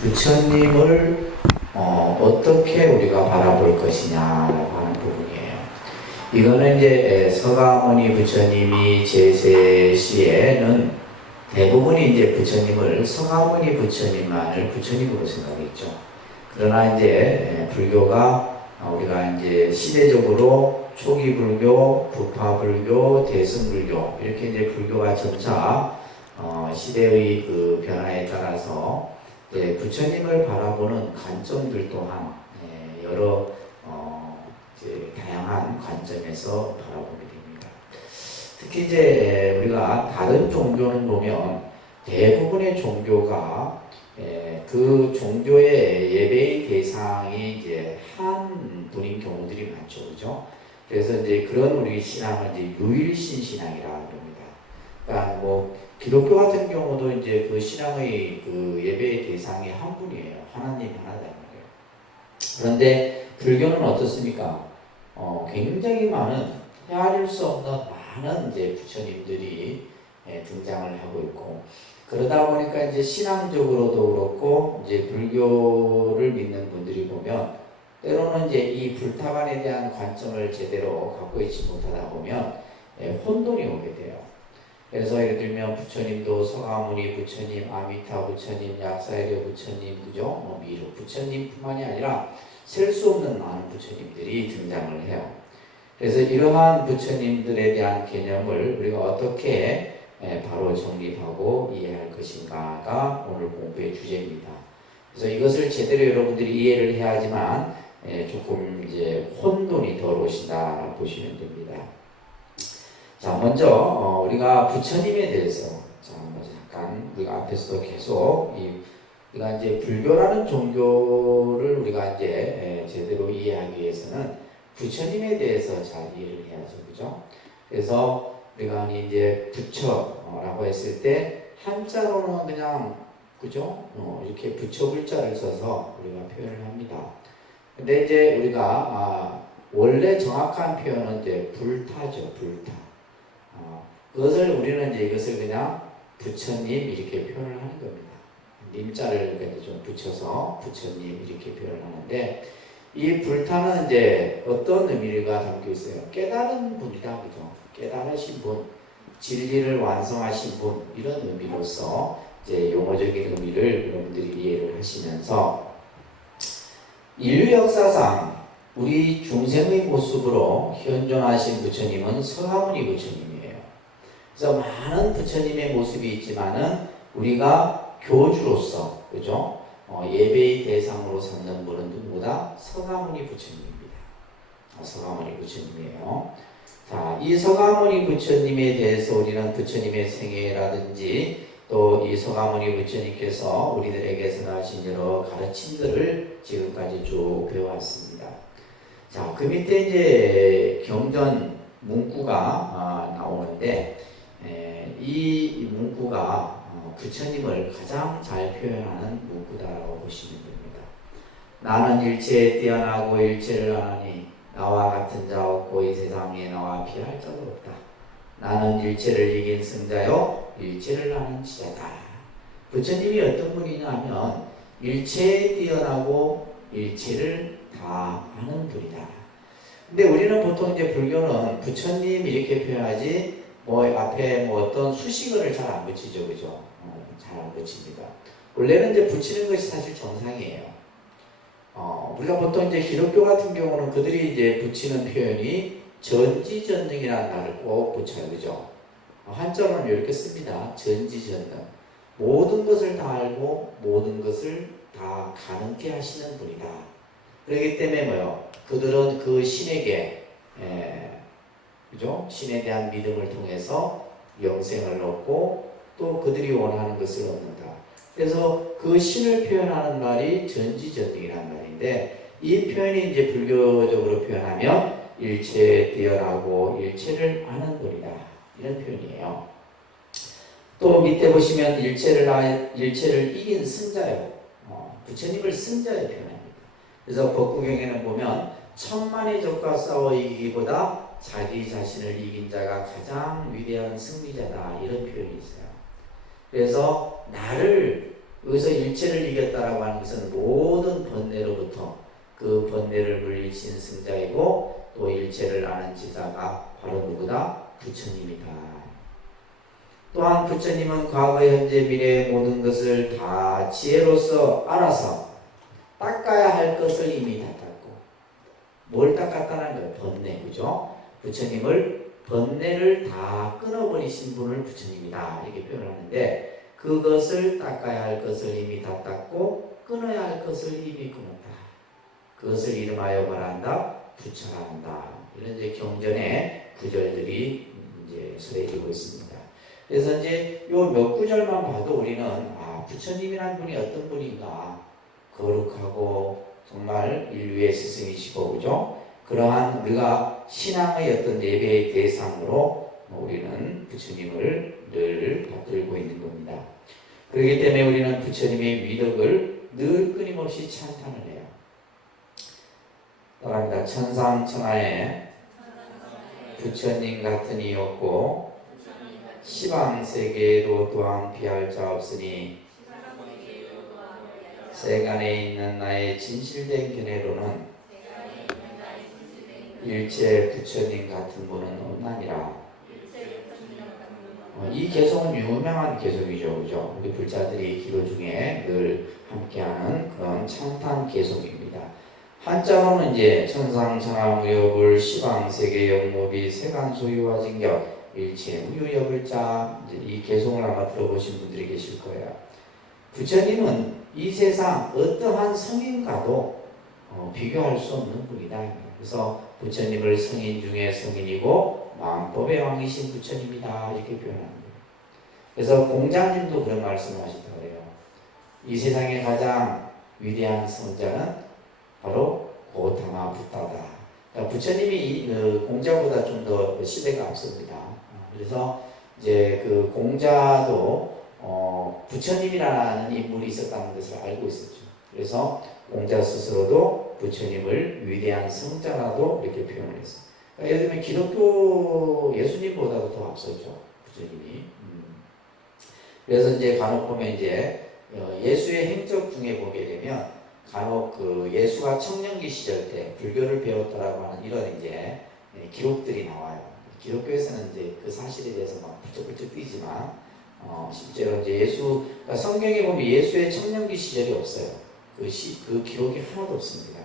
부처님을 어떻게 우리가 바라볼 것이냐라고 하는 부분이에요. 이거는 이제 서가모니 부처님이 제세 시에는 대부분이 이제 부처님을 서가모니 부처님만을 부처님으로 생각했죠. 그러나 이제 불교가 우리가 이제 시대적으로 초기 불교, 부파 불교, 대승 불교 이렇게 이제 불교가 점차 시대의 그 변화에 따라서 부처님을 바라보는 관점들 또한 여러 이제 다양한 관점에서 바라보게 됩니다. 특히 이제 우리가 다른 종교는 보면 대부분의 종교가 그 종교의 예배의 대상이 이제 한 분인 경우들이 많죠, 그죠? 그래서 이제 그런 우리 신앙을 이제 유일신 신앙이라고 합니다. 그러니까 뭐 기독교 같은 경우도 이제 그 신앙의 그 예배의 대상이 한 분이에요. 하나님 하나다 말이에요. 그런데 불교는 어떻습니까? 굉장히 많은 헤아릴 수 없는 많은 이제 부처님들이 등장을 하고 있고 그러다 보니까 이제 신앙적으로도 그렇고 이제 불교를 믿는 분들이 보면 때로는 이제 이 불타관에 대한 관점을 제대로 갖고 있지 못하다 보면 혼돈이 오게 돼요. 그래서 예를 들면 부처님도 서가모니 부처님, 아미타 부처님, 약사이려 부처님, 그죠? 미륵 부처님뿐만이 아니라 셀 수 없는 많은 부처님들이 등장을 해요. 그래서 이러한 부처님들에 대한 개념을 우리가 어떻게 바로 정립하고 이해할 것인가가 오늘 공부의 주제입니다. 그래서 이것을 제대로 여러분들이 이해를 해야지만 조금 이제 혼돈이 덜 오신다라고 보시면 됩니다. 자, 먼저 우리가 부처님에 대해서 잠깐 우리가 앞에서도 계속 우리가 이제 불교라는 종교를 우리가 이제 제대로 이해하기 위해서는 부처님에 대해서 잘 이해를 해야죠, 그죠? 그래서 우리가 이제 부처라고 했을 때 한자로는 그냥 그죠? 이렇게 부처 불자를 써서 우리가 표현을 합니다. 근데 이제 우리가 원래 정확한 표현은 이제 불타죠, 불타. 그것을 우리는 이제 이것을 그냥 부처님 이렇게 표현을 하는 겁니다. 님자를 좀 붙여서 부처님 이렇게 표현을 하는데 이 불타는 이제 어떤 의미가 담겨 있어요? 깨달은 분이다, 그죠? 깨달으신 분, 진리를 완성하신 분 이런 의미로서 이제 용어적인 의미를 여러분들이 이해를 하시면서 인류 역사상 우리 중생의 모습으로 현존하신 부처님은 서가모니 부처님이에요. 그래서 많은 부처님의 모습이 있지만은 우리가 교주로서 그죠? 예배의 대상으로 삼는 분은 누구다? 서가모니 부처님입니다. 서가모니 부처님이에요. 자, 이 서가모니 부처님에 대해서 우리는 부처님의 생애라든지 또 이 서가모니 부처님께서 우리들에게 전하신 여러 가르침들을 지금까지 쭉 배워왔습니다. 자, 그 밑에 이제 경전 문구가 나오는데 이 문구가 부처님을 가장 잘 표현하는 문구다라고 보시면 됩니다. 나는 일체에 뛰어나고 일체를 아나니 나와 같은 자 없고 이 세상에 나와 비할 자도 없다. 나는 일체를 이긴 승자요 일체를 아는 지자다. 부처님이 어떤 분이냐면 일체에 뛰어나고 일체를 다 아는 분이다. 근데 우리는 보통 이제 불교는 부처님 이렇게 표현하지 뭐 앞에 뭐 어떤 수식어를 잘 안 붙이죠, 그죠? 잘 안 붙입니다. 원래는 이제 붙이는 것이 사실 정상이에요. 우리가 보통 이제 기독교 같은 경우는 그들이 이제 붙이는 표현이 전지전능이라는 말을 꼭 붙여요, 그죠? 한자로는 이렇게 씁니다. 전지전능. 모든 것을 다 알고 모든 것을 다 가능케 하시는 분이다. 그렇기 때문에 뭐요? 그들은 그 신에게 그죠? 신에 대한 믿음을 통해서 영생을 얻고 또 그들이 원하는 것을 얻는다. 그래서 그 신을 표현하는 말이 전지전능이라는 말인데 이 표현이 이제 불교적으로 표현하면 일체에 뛰어나고 일체를 아는 분이다. 이런 표현이에요. 또 밑에 보시면 일체를 이긴 승자요. 부처님을 승자에 표현합니다. 그래서 법구경에는 보면 천만의 적과 싸워 이기기보다 자기 자신을 이긴 자가 가장 위대한 승리자다 이런 표현이 있어요. 그래서 나를 여기서 일체를 이겼다라고 하는 것은 모든 번뇌로부터 그 번뇌를 물리신 승자이고 또 일체를 아는 지자가 바로 누구다? 부처님이다. 또한 부처님은 과거, 현재, 미래의 모든 것을 다 지혜로서 알아서 닦아야 할 것을 이미 다 닦고, 뭘 닦았다는 거예요? 번뇌, 그죠? 부처님을 번뇌를 다 끊어버리신 분을 부처님이다 이렇게 표현을 하는데, 그것을 닦아야 할 것을 이미 다 닦고 끊어야 할 것을 이미 끊었다. 그것을 이름하여 말한다, 부처한다. 이런 이제 경전의 구절들이 이제 서해지고 있습니다. 그래서 이제 요 몇 구절만 봐도 우리는 부처님이라는 분이 어떤 분인가, 거룩하고 정말 인류의 스승이시고, 그죠? 그러한 우리가 신앙의 어떤 예배의 대상으로 우리는 부처님을 늘 받들고 있는 겁니다. 그렇기 때문에 우리는 부처님의 위덕을 늘 끊임없이 찬탄을 해요. 따라합니다. 천상천하에 부처님 같은 이 없고 시방세계에도 또한 비할 자 없으니 세간에 있는 나의 진실된 견해로는 일체 부처님 같은 분은 없나니라. 이 개성은 유명한 개성이죠, 그죠? 우리 불자들이 기도 중에 늘 함께하는 그런 찬탄 개성입니다. 한자로는 이제 천상천하무여불 시방세계 영무비 세간소유와 진격 일체 무유여불자, 이 개성을 아마 들어보신 분들이 계실 거예요. 부처님은 이 세상 어떠한 성인과도 비교할 수 없는 분이다. 그래서 부처님을 성인 중에 성인이고 마음법의 왕이신 부처님이다 이렇게 표현합니다. 그래서 공자님도 그런 말씀을 하셨다고 해요. 이 세상에 가장 위대한 성자는 바로 고타마 붓다다. 그러니까 부처님이 공자보다 좀 더 시대가 앞섭니다. 그래서 이제 그 공자도 부처님이라는 인물이 있었다는 것을 알고 있었죠. 그래서 공자 스스로도 부처님을 위대한 성자라도 이렇게 표현을 했어요. 그러니까 예를 들면 기독교 예수님보다도 더 앞섰죠, 부처님이. 그래서 이제 간혹 보면 이제 예수의 행적 중에 보게 되면 간혹 그 예수가 청년기 시절 때 불교를 배웠다라고 하는 이런 이제 기록들이 나와요. 기독교에서는 이제 그 사실에 대해서 막 부쩍부쩍 뛰지만 실제로 이제 그러니까 성경에 보면 예수의 청년기 시절이 없어요. 그 기록이 하나도 없습니다.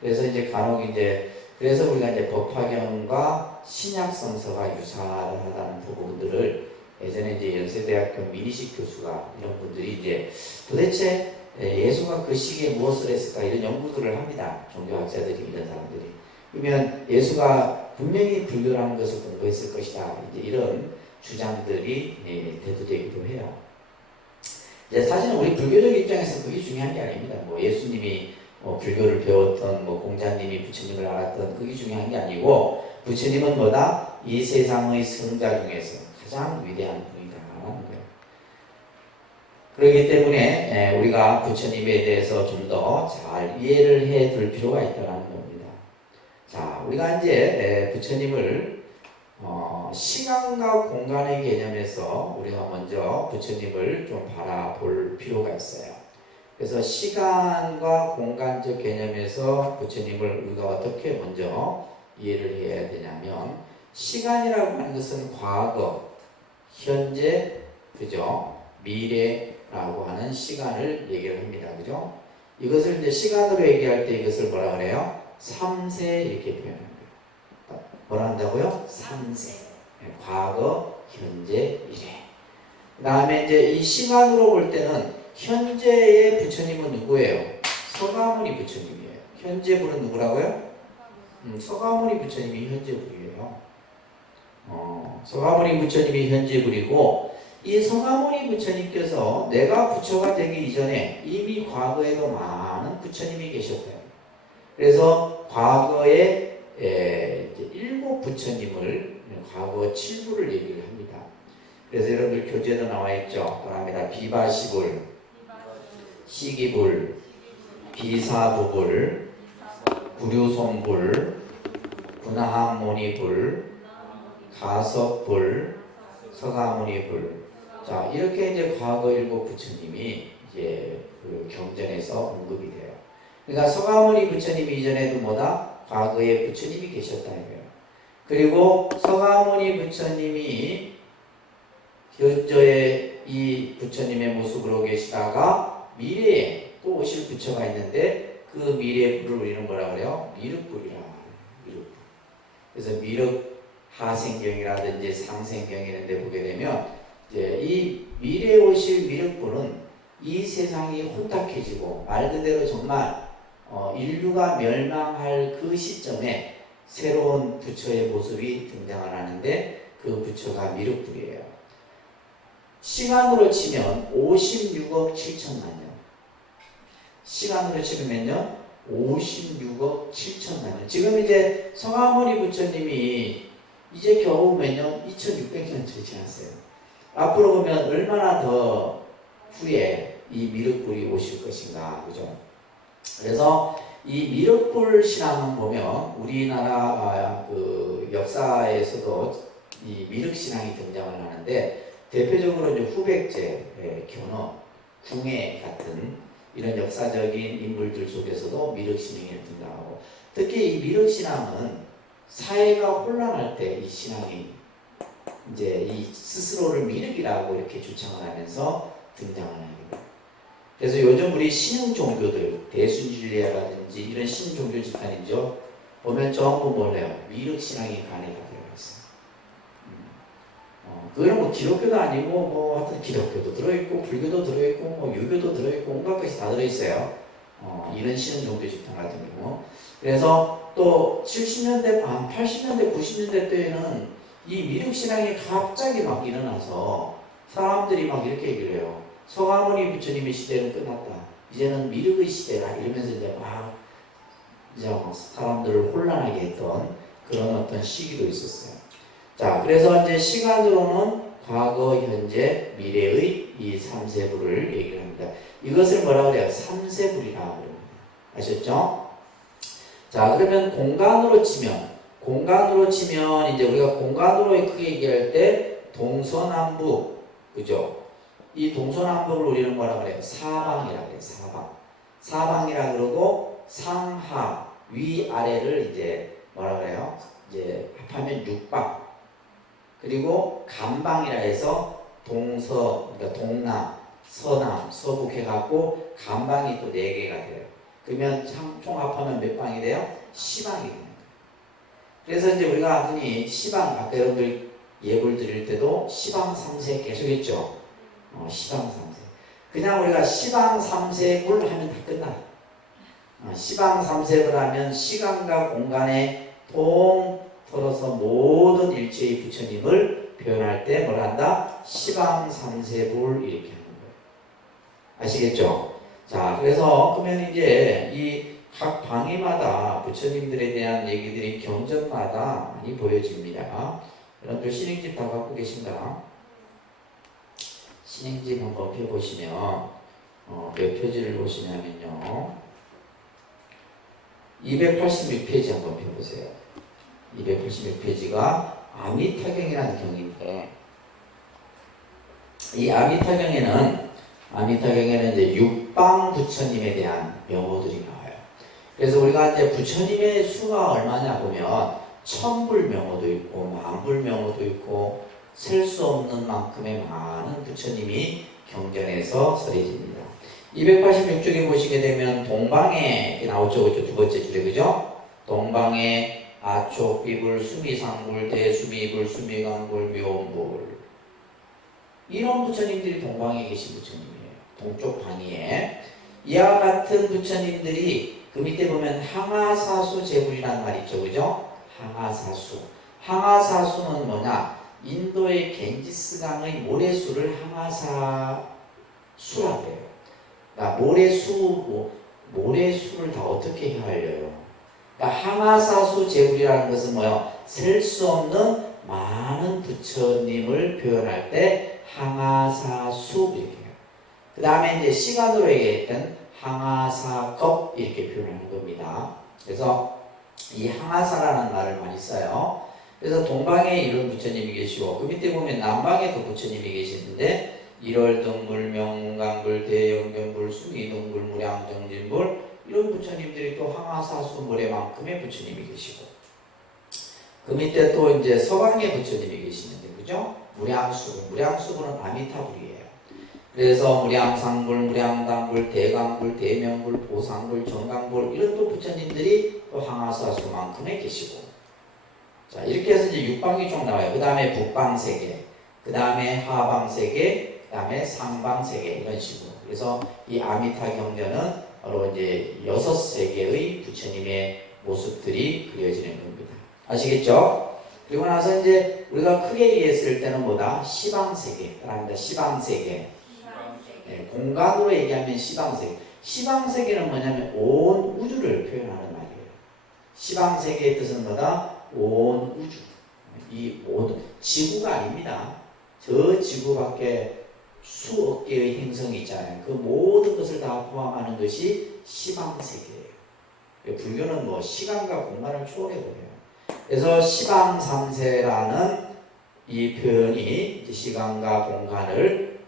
그래서 이제 간혹 이제 그래서 우리가 이제 법화경과 신약 성서가 유사하다는 부분들을 예전에 이제 연세대학교 민희식 교수가 이런 분들이 이제 도대체 예수가 그 시기에 무엇을 했을까 이런 연구들을 합니다. 종교학자들이 이런 사람들이. 그러면 예수가 분명히 불교라는 것을 공부했을 것이다. 이제 이런 주장들이 대두되기도 해요. 사실은 우리 불교적 입장에서 그게 중요한 게 아닙니다. 뭐 예수님이 불교를 배웠던 공자님이 부처님을 알았던 그게 중요한 게 아니고 부처님은 뭐다? 이 세상의 성자 중에서 가장 위대한 분이다라는 거예요. 그렇기 때문에 우리가 부처님에 대해서 좀 더 잘 이해를 해둘 필요가 있다는 겁니다. 자, 우리가 이제 부처님을 시간과 공간의 개념에서 우리가 먼저 부처님을 좀 바라볼 필요가 있어요. 그래서 시간과 공간적 개념에서 부처님을 우리가 어떻게 먼저 이해를 해야 되냐면, 시간이라고 하는 것은 과거, 현재, 그죠? 미래라고 하는 시간을 얘기를 합니다. 그죠? 이것을 이제 시간으로 얘기할 때 이것을 뭐라 그래요? 3세 이렇게 표현합니다. 뭐라 한다고요? 3세. 과거, 현재, 미래. 그 다음에 이제 이 시간으로 볼 때는 현재의 부처님은 누구예요? 서가모니 부처님이에요. 현재 분은 누구라고요? 서가모니 부처님이 현재 분이에요. 서가모니 부처님이 현재 분이고, 이 서가모니 부처님께서 내가 부처가 되기 이전에 이미 과거에도 많은 부처님이 계셨대요. 그래서 과거에 7 부처님을 과거 7부를 얘기를 합니다. 그래서 여러분들 교재도 나와 있죠. 그럽니다. 비바시불, 시기불, 비사부불, 구류손불, 군하모니불, 가섭불, 서가모니불. 자, 이렇게 이제 과거 7 부처님이 이제 그 경전에서 언급이 돼요. 그러니까 서가모니 부처님이 이전에도 뭐다? 과거에 부처님이 계셨다 이거예요. 그리고 서가모니 부처님이 현저에 이 부처님의 모습으로 계시다가 미래에 또 오실 부처가 있는데 그 미래의 불을 우리는 뭐라 그래요? 미륵불이라. 미륵불. 그래서 미륵 하생경이라든지 상생경 이런 데 보게 되면 이제 이 미래에 오실 미륵불은 이 세상이 혼탁해지고 말 그대로 정말 인류가 멸망할 그 시점에 새로운 부처의 모습이 등장을 하는데 그 부처가 미륵불이에요. 시간으로 치면 56억 7천만 년. 시간으로 치면요 56억 7천만 년. 지금 이제 서가모니 부처님이 이제 겨우 몇 년? 2600년 지났어요. 앞으로 보면 얼마나 더 후에 이 미륵불이 오실 것인가, 그죠? 그래서 이 미륵불 신앙을 보면 우리나라 그 역사에서도 이 미륵 신앙이 등장을 하는데 대표적으로 이제 후백제, 견훤, 궁예 같은 이런 역사적인 인물들 속에서도 미륵 신앙이 등장하고 특히 이 미륵 신앙은 사회가 혼란할 때 이 신앙이 이제 이 스스로를 미륵이라고 이렇게 주창을 하면서 등장을 합니다. 그래서 요즘 우리 신흥 종교들, 대순진리라든지 이런 신흥 종교 집단이죠. 보면 전부 뭐래요? 미륵 신앙이 간에 다 들어있어요. 그거는 뭐 기독교도 아니고 뭐 하여튼 기독교도 들어있고 불교도 들어있고 뭐 유교도 들어있고 온갖 것이 다 들어있어요. 이런 신흥 종교 집단 같은 경우. 그래서 또 70년대, 80년대, 90년대 때에는 이 미륵 신앙이 갑자기 막 일어나서 사람들이 막 이렇게 얘기를 해요. 서가모니 부처님의 시대는 끝났다. 이제는 미륵의 시대라 이러면서 이제 막 사람들을 혼란하게 했던 그런 어떤 시기도 있었어요. 자, 그래서 이제 시간으로는 과거, 현재, 미래의 이 삼세불을 얘기를 합니다. 이것을 뭐라 그래요? 삼세불이라 그럽니다. 아셨죠? 자, 그러면 공간으로 치면 이제 우리가 공간으로 크게 얘기할 때 동서남북, 그죠? 이 동서남북을 우리는 뭐라 그래요? 사방이라 그래요. 사방이라 그러고 상하, 위아래를 이제 뭐라 그래요? 이제 합하면 육방. 그리고 간방이라 해서 그러니까 동남, 서남, 서북 해갖고 간방이 또 4개가 돼요. 그러면 총 합하면 몇 방이 돼요? 시방이 됩니다. 그래서 이제 우리가 흔히 시방, 아까 여러분들 예불 드릴 때도 시방 3세 계속 했죠. 시방 3세. 그냥 우리가 시방 3세불 하면 다 끝나. 시방 3세불 하면 시간과 공간에 통틀어서 모든 일체의 부처님을 표현할 때 뭘 한다? 시방 3세불 이렇게 하는 거예요. 아시겠죠? 자, 그래서 그러면 이제 이 각 방위마다 부처님들에 대한 얘기들이 경전마다 많이 보여집니다. 여러분들 신행집 다 갖고 계신가? 신행집 한번 펴보시면 몇 표지를 보시냐면요 286페이지 한번 펴보세요. 286페이지가 아미타경이라는 경인데 이 아미타경에는 이제 육방 부처님에 대한 명호들이 나와요. 그래서 우리가 이제 부처님의 수가 얼마냐 보면 천불 명호도 있고 만불 명호도 있고 셀 수 없는 만큼의 많은 부처님이 경전에서 설해집니다. 286쪽에 보시게 되면 동방에 나오죠. 그죠? 두 번째 줄에 그죠? 동방에 아촉, 비불, 수미상불, 대수미불, 수미강불, 묘원불 이런 부처님들이 동방에 계신 부처님이에요. 동쪽 방위에 이와 같은 부처님들이 그 밑에 보면 항아사수 제불이라는 말이 있죠. 그죠? 항아사수는 뭐냐? 인도의 겐지스강의 모래수를 항아사수라고 해요. 그러니까 모래수를 다 어떻게 헤아려요? 그러니까 항아사수 제불이라는 것은 뭐예요? 셀 수 없는 많은 부처님을 표현할 때 항아사수 이렇게 해요. 그 다음에 이제 시간으로 얘기했던 항아사겁 이렇게 표현하는 겁니다. 그래서 이 항아사라는 말을 많이 써요. 그래서 동방에 이런 부처님이 계시고 그 밑에 보면 남방에도 부처님이 계시는데 일월등불, 명강불, 대영견불, 숭이등불, 무량정진불 이런 부처님들이 또 항아사수모래만큼의 부처님이 계시고 그 밑에 또 이제 서강의 부처님이 계시는데 그죠? 무량수불은 아미타불이에요. 그래서 무량상불, 무량단불, 대강불, 대명불, 보상불, 정강불 이런 또 부처님들이 또 항아사수만큼에 계시고 자 이렇게 해서 이제 육방이 쭉 나와요. 그 다음에 북방세계, 그 다음에 하방세계, 그 다음에 상방세계 이런 식으로. 그래서 이 아미타 경전은 바로 이제 6세계의 부처님의 모습들이 그려지는 겁니다. 아시겠죠? 그리고 나서 이제 우리가 크게 이해했을 때는 뭐다? 시방세계랍니다. 시방세계. 네, 공간으로 얘기하면 시방세계. 시방세계는 뭐냐면 온 우주를 표현하는 말이에요. 시방세계의 뜻은 뭐다? 온 우주. 이 모든 지구가 아닙니다. 저 지구밖에 수억 개의 행성이 있잖아요. 그 모든 것을 다 포함하는 것이 시방세계예요. 불교는 뭐 시간과 공간을 초월해버려요. 그래서 시방삼세라는 이 표현이 시간과 공간을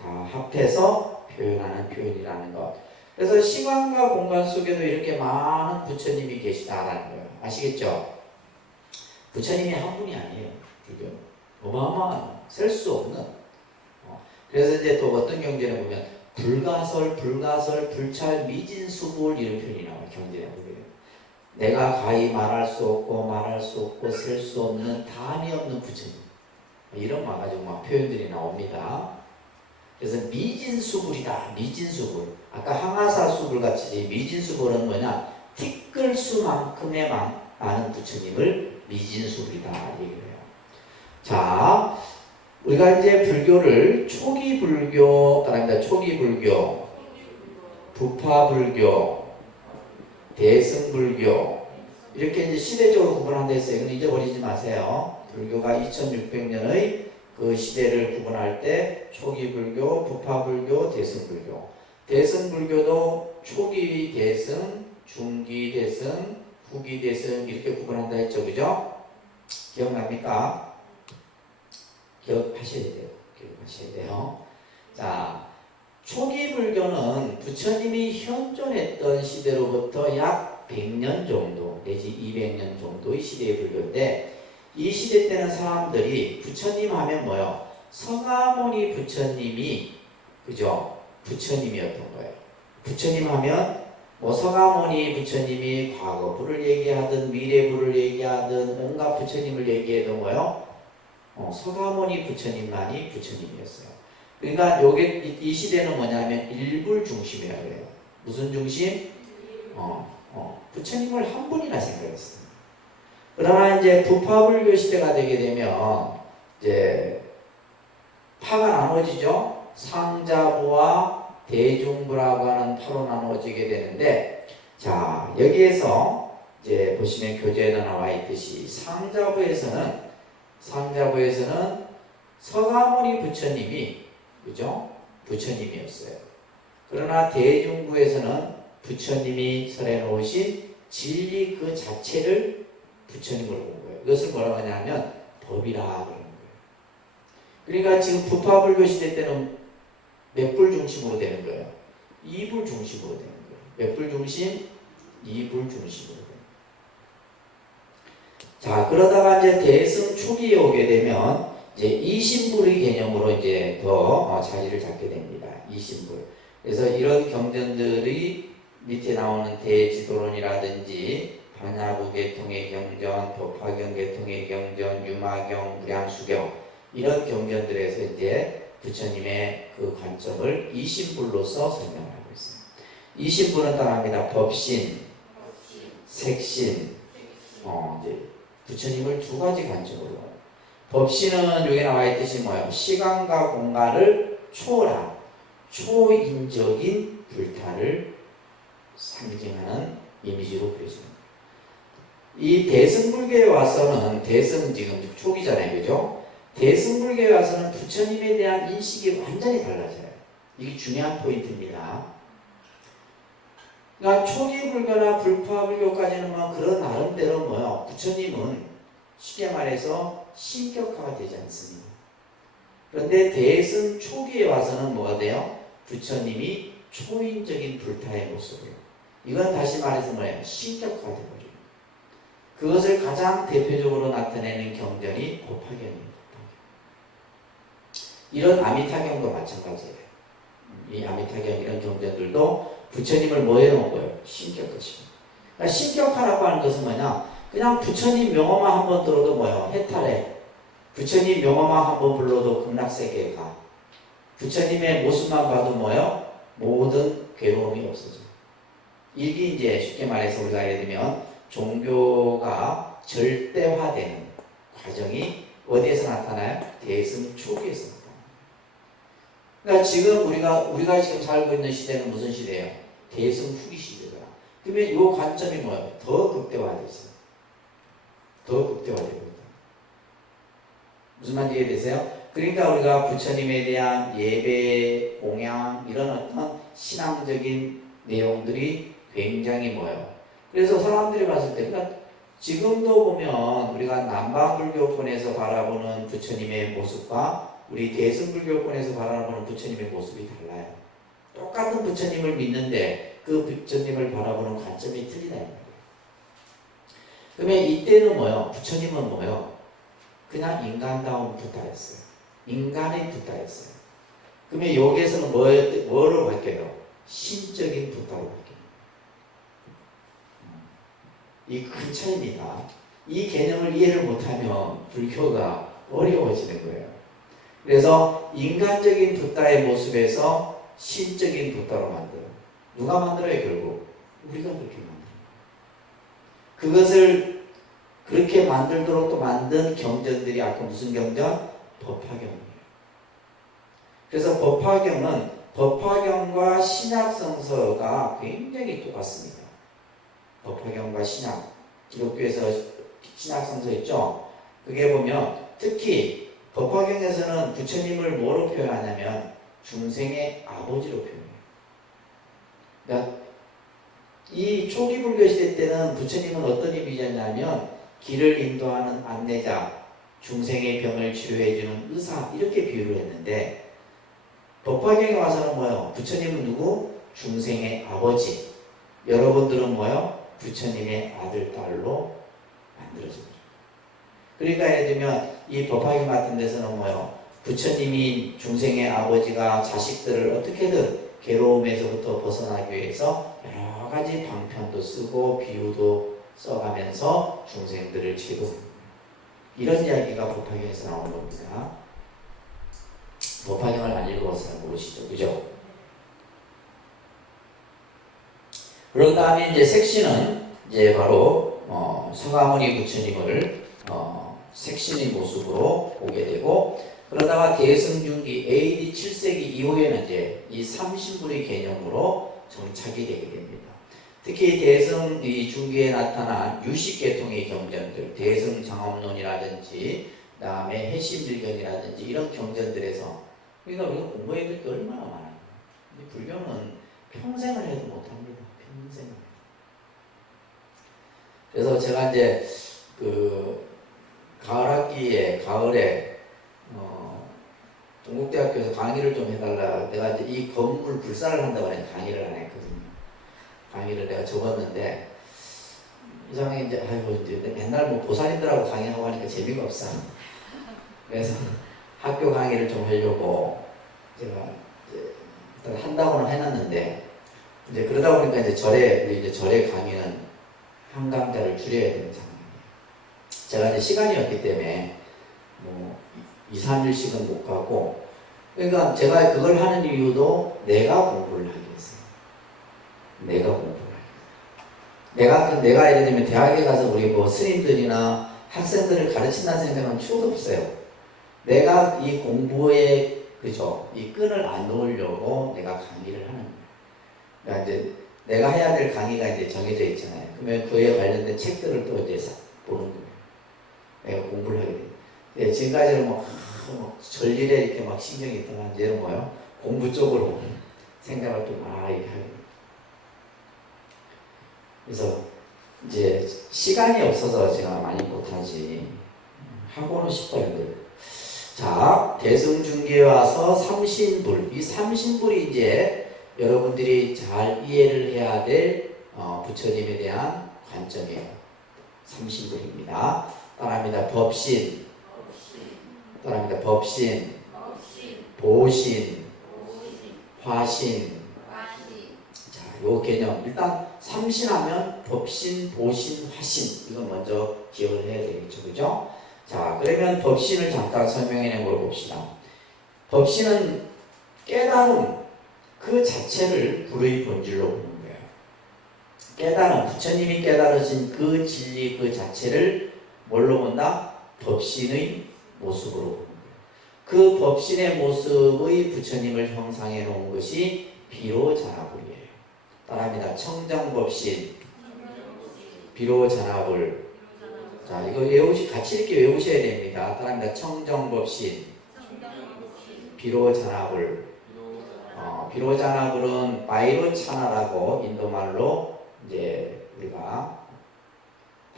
다 합해서 표현하는 표현이라는 것. 그래서 시간과 공간 속에도 이렇게 많은 부처님이 계시다라는 거예요. 아시겠죠? 부처님이 한 분이 아니에요. 불교. 어마어마한, 셀 수 없는. 그래서 이제 또 어떤 경전에 보면 불가설, 불찰, 미진수불 이런 표현이 나와요. 경전에 보면. 내가 가히 말할 수 없고 셀 수 없는 담이 없는 부처님. 이런 와가지고 막 표현들이 나옵니다. 그래서 미진수불이다. 미진수불. 아까 항아사수불 같이 미진수불은 뭐냐? 티끌수만큼의 많은 부처님을 미진수불이다. 얘기를 해요. 자, 우리가 이제 불교를 초기 불교, 따라합니다. 초기 불교, 부파 불교, 대승 불교 이렇게 이제 시대적으로 구분한다 했어요. 이건 잊어버리지 마세요. 불교가 2600년의 그 시대를 구분할 때 초기 불교, 부파 불교, 대승 불교. 대승 불교도 초기 대승, 중기 대승, 후기 대승 이렇게 구분한다 했죠. 그죠? 기억납니까? 기억하셔야 돼요. 기억하셔야 돼요. 자, 초기 불교는 부처님이 현존했던 시대로부터 약 100년 정도 내지 200년 정도의 시대의 불교인데 이 시대 때는 사람들이 부처님 하면 뭐요? 서가모니 부처님이 그죠? 부처님이었던 거예요. 부처님 하면 뭐 서가모니 부처님이 과거부를 얘기하든 미래부를 얘기하든 온갖 부처님을 얘기해도 뭐요? 서가모니 부처님만이 부처님이었어요. 그러니까 요게 이 시대는 뭐냐면 일불 중심이라고 해요. 무슨 중심? 부처님을 한 분이나 생각했어요. 그러나 이제 부파불교 시대가 되게 되면 이제 파가 나눠지죠. 상자부와 대중부라고 하는 파로 나눠지게 되는데 자 여기에서 이제 보시면 교재에 나와 있듯이 상자부에서는 서가모니 부처님이 그죠? 부처님이었어요. 그러나 대중부에서는 부처님이 설해 놓으신 진리 그 자체를 부처님으로 본 거예요. 이것을 뭐라고 하냐면 법이라 그러는 거예요. 그러니까 지금 부파불교 시대 때는 몇 불 중심으로 되는 거예요? 2불 중심으로 되는 거예요. 몇 불 중심? 2불 중심으로 되는 거예요. 자, 그러다가 이제 대승 초기에 오게 되면 이제 이신불의 개념으로 이제 더 자리를 잡게 됩니다. 이신불. 그래서 이런 경전들이 밑에 나오는 대지도론이라든지 반야부 계통의 경전, 법화경 계통의 경전, 유마경, 무량수경 이런 경전들에서 이제 부처님의 그 관점을 이신불로서 설명하고 있어요. 이신불은 따라합니다. 법신, 색신, 이제 부처님을 두 가지 관점으로. 법신은 여기 나와 있듯이 뭐예요? 시간과 공간을 초월한 초인적인 불타를 상징하는 이미지로 그려집니다. 이 대승불교에 와서는 대승 지금 초기잖아요, 그죠? 대승불교에 와서는 부처님에 대한 인식이 완전히 달라져요. 이게 중요한 포인트입니다. 그러니까 초기 불교나 불파불교까지는 뭐 그런 나름대로 뭐요? 부처님은 쉽게 말해서 신격화가 되지 않습니다. 그런데 대승 초기에 와서는 뭐가 돼요? 부처님이 초인적인 불타의 모습이에요. 이건 다시 말해서 뭐예요? 신격화되어버려요. 그것을 가장 대표적으로 나타내는 경전이 법화경입니다. 이런 아미타경도 마찬가지예요. 이 아미타경 이런 경전들도 부처님을 뭐 해놓은 거예요? 신격화시킵니다. 그러니까 신격화라고 하는 것은 뭐냐? 그냥 부처님 명어만 한번 들어도 뭐예요? 해탈해. 부처님 명어만 한번 불러도 극락세계에 가. 부처님의 모습만 봐도 뭐예요? 모든 괴로움이 없어져. 이게 이제 쉽게 말해서 우리가 예를 들면 종교가 절대화되는 과정이 어디에서 나타나요? 대승 초기에서 나타나요. 그러니까 지금 우리가 지금 살고 있는 시대는 무슨 시대예요? 대승 후기 시대잖아. 그러면 이 관점이 뭐예요? 더 극대화되죠. 더 극대화되거든요. 무슨 말인지 이해되세요? 그러니까 우리가 부처님에 대한 예배, 공양 이런 어떤 신앙적인 내용들이 굉장히 뭐예요? 그래서 사람들이 봤을 때 그러니까 지금도 보면 우리가 남방불교권에서 바라보는 부처님의 모습과 우리 대승불교권에서 바라보는 부처님의 모습이 달라요. 똑같은 부처님을 믿는데 그 부처님을 바라보는 관점이 틀리다. 그러면 이때는 뭐예요? 부처님은 뭐예요? 그냥 인간다운 부타였어요. 인간의 부타였어요. 그러면 여기에서는 뭐로 바뀌어요? 신적인 부타로 바뀌어요. 이 큰 차이입니다. 이 개념을 이해를 못하면 불교가 어려워지는 거예요. 그래서 인간적인 부타의 모습에서 신적인 부타로 만들어요. 누가 만들어요? 결국 우리가 그렇게 만들어요. 그것을 그렇게 만들도록 또 만든 경전들이 아까 무슨 경전? 법화경이에요. 그래서 법화경은 법화경과 신약성서가 굉장히 똑같습니다. 법화경과 신약, 기독교에서 신약성서 있죠? 그게 보면 특히 법화경에서는 부처님을 뭐로 표현하냐면 중생의 아버지로 표현해요. 그러니까 이 초기 불교 시대 때는 부처님은 어떤 이미지였냐면 길을 인도하는 안내자, 중생의 병을 치료해주는 의사 이렇게 비유를 했는데 법화경에 와서는 뭐예요? 부처님은 누구? 중생의 아버지. 여러분들은 뭐예요? 부처님의 아들, 딸로 만들어집니다. 그러니까 예를 들면 이 법화경 같은 데서는 뭐예요? 부처님이 중생의 아버지가 자식들을 어떻게든 괴로움에서부터 벗어나기 위해서 여러 가지 방편도 쓰고 비유도 써가면서 중생들을 제도합니다. 이런 이야기가 법화경에서 나오는 겁니다. 법화경을 안 읽어서 모르시죠? 그죠? 그런 다음에 이제 색신은 이제 바로 서가모니 부처님을 색신의 모습으로 보게 되고 그러다가 대승중기 AD 7세기 이후에는 이제 이 삼신불의 개념으로 정착이 되게 됩니다. 특히 대승 이 중기에 나타난 유식계통의 경전들, 대승장엄론이라든지 그다음에 해심일견이라든지 이런 경전들에서 그러니까 우리가 공부해야 될 게 얼마나 많아요. 근데 불교는 평생을 해도 못합니다. 평생을. 그래서 제가 이제 그 가을에 동국대학교에서 강의를 좀 해달라. 내가 이제 이 건물 불사를 한다고 해서 강의를 안 했거든요. 강의를 내가 적었는데 이상하게 이제 이제 맨날 뭐 보살님들하고 강의하고 하니까 재미가 없어. 그래서 학교 강의를 좀 하려고 제가 이제 한다고는 해놨는데 이제 그러다 보니까 이제 절의 강의는 한 강좌를 줄여야 되는 상황이에요. 제가 이제 시간이 없기 때문에 뭐 2, 3일씩은 못 가고 그러니까 제가 그걸 하는 이유도 내가 공부를 하기 위해서요. 내가 공부를 하기 위해서. 내가 예를 들면 대학에 가서 우리 뭐 스님들이나 학생들을 가르친다는 생각은 추억도 없어요. 내가 이 공부에 그죠? 이 끈을 안 놓으려고 내가 강의를 하는 거예요. 그러니까 이제 내가 해야 될 강의가 이제 정해져 있잖아요. 그러면 그에 관련된 책들을 또 이제 보는 거예요. 내가 공부를 하게 돼요. 예, 지금까지는 뭐 전일에 이렇게 막 신경이 있던 이제는 뭐요? 공부 쪽으로 생각을 좀 이렇게 하게 돼요. 그래서 이제 시간이 없어서 제가 많이 못하지 하고는 싶어요. 자, 대승중계에 와서 삼신불. 이 삼신불이 이제 여러분들이 잘 이해를 해야 될 부처님에 대한 관점이에요. 삼신불입니다. 따라합니다. 법신, 따라합니다. 법신, 보신, 화신. 자, 요 개념. 일단 삼신하면 법신, 보신, 화신. 이건 먼저 기억을 해야 되겠죠. 그죠? 자, 그러면 법신을 잠깐 설명해 봅시다. 법신은 깨달음 그 자체를 불의 본질로 보는 거예요. 깨달음, 부처님이 깨달으신 그 진리 그 자체를 뭘로 본다? 법신의 모습으로 보는 거예요. 그 법신의 모습의 부처님을 형상해 놓은 것이 비로자나불이에요. 따라합니다. 청정법신, 비로자나불. 자, 이거 같이 이렇게 외우셔야 됩니다. 따라합니다. 청정법신, 비로자나불. 비로자나불은 바이로차나라고 인도말로 이제 우리가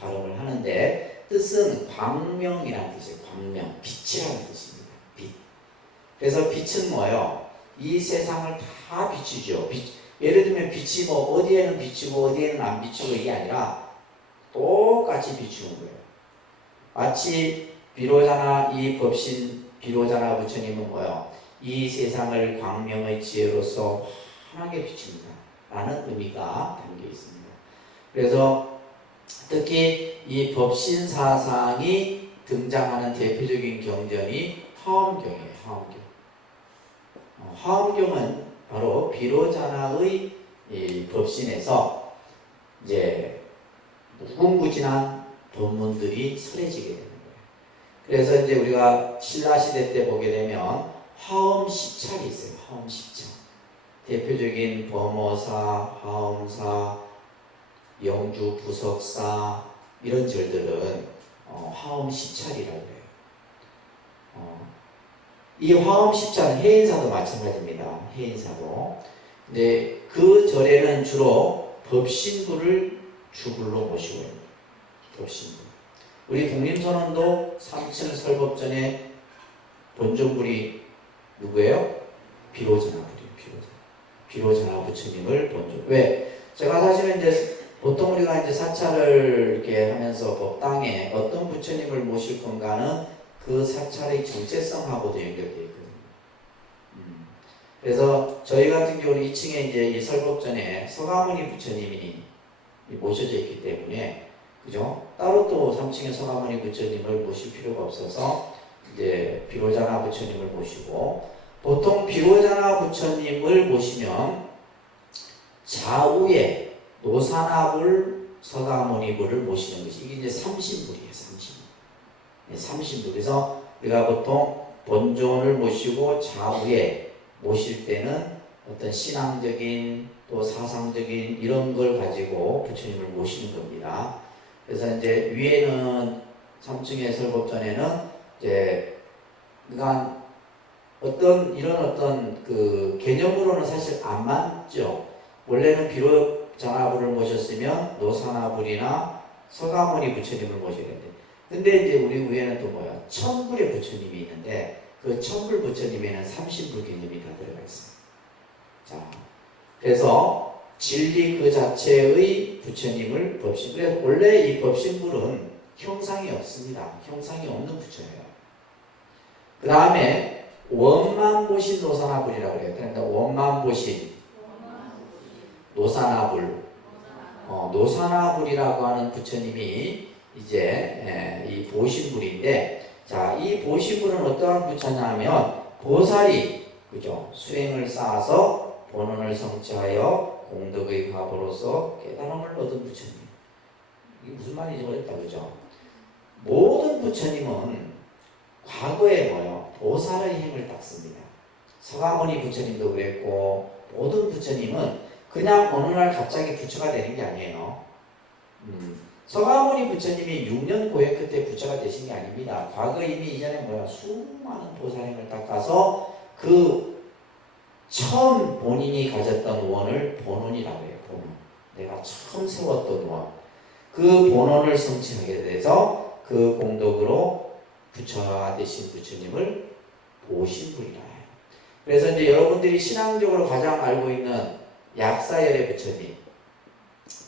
발음을 하는데 뜻은 광명이라는 뜻이에요. 광명, 빛이라는 뜻입니다. 빛. 그래서 빛은 뭐예요? 이 세상을 다 비추죠. 예를 들면 빛이 뭐 어디에는 비추고 어디에는 안 비추고 이게 아니라 똑같이 비추는 거예요. 마치 비로자나 이 법신 비로자나 부처님은 뭐예요? 이 세상을 광명의 지혜로서 환하게 비춥니다. 라는 의미가 담겨 있습니다. 그래서 특히 이 법신 사상이 등장하는 대표적인 경전이 화엄경이에요. 화엄경. 화엄경은 바로 비로자나의 이 법신에서 이제 무궁무진한 법문들이 설해지게 되는 거예요. 그래서 이제 우리가 신라시대 때 보게 되면 화엄10차이 있어요. 화엄10차. 대표적인 범어사, 화엄사, 영주 부석사 이런 절들은 화엄10차리라고 해요. 이 화엄10차는 해인사도 마찬가지입니다. 해인사도. 근데 그 절에는 주로 법신부를 주불로 모시고 있는 법신부. 우리 독림선언도 삼층 설법전에 본존불이 누구예요? 비로자나불이에요. 비로자나 부처님을 본존. 왜? 제가 사실은 이제 보통 우리가 이제 사찰을 이렇게 하면서 법당에 어떤 부처님을 모실 건가는 그 사찰의 정체성하고도 연결되어 있거든요. 그래서 저희 같은 경우는 2층에 이제 이 설법전에 서가모니 부처님이 모셔져 있기 때문에 그죠? 따로 또 3층에 서가모니 부처님을 모실 필요가 없어서 이제 비로자나 부처님을 모시고 보통 비로자나 부처님을 모시면 좌우에 노사나불, 서가모니불을 모시는 것이 이게 이제 삼신불이에요. 삼신불. 그래서 우리가 보통 본존을 모시고 좌우에 모실 때는 어떤 신앙적인 또 사상적인 이런 걸 가지고 부처님을 모시는 겁니다. 그래서 이제 위에는 3층의 설법전에는 이제 그러니까 이런 어떤 그 개념으로는 사실 안 맞죠. 원래는 비로자나불을 모셨으면 노사나불이나 서가모니 부처님을 모셔야 되는데, 근데 이제 우리 위에는 또 뭐야? 천불의 부처님이 있는데 그 천불 부처님에는 삼신불 개념이 다 들어가 있어요. 자, 그래서 진리 그 자체의 부처님을 법신. 그래서 원래 이 법신불은 형상이 없습니다. 형상이 없는 부처예요. 그 다음에 원만보신 노사나불이라고 해요. 그러니까 원만보신 노사나불. 노사나불이라고 하는 부처님이 이제 이 보신불인데, 자, 이 보신불은 어떠한 부처냐면 보살이 그죠? 수행을 쌓아서 본원을 성취하여 공덕의 화보로서 깨달음을 얻은 부처님. 이게 무슨 말인지 어렵다 그죠? 모든 부처님은 과거에 뭐요? 보살의 힘을 닦습니다. 서가모니 부처님도 그랬고 모든 부처님은 그냥 어느 날 갑자기 부처가 되는 게 아니에요. 서가모니 부처님이 6년 고행 끝에 부처가 되신 게 아닙니다. 과거 이미 이전에 뭐야? 수많은 보살의 힘을 닦아서 그 처음 본인이 가졌던 원을 본원이라고 해요. 본원. 내가 처음 세웠던 원. 그 본원을 성취하게 돼서 그 공덕으로 부처가 되신 부처님을 보신불이라 해요. 그래서 이제 여러분들이 신앙적으로 가장 알고 있는 약사열의 부처님,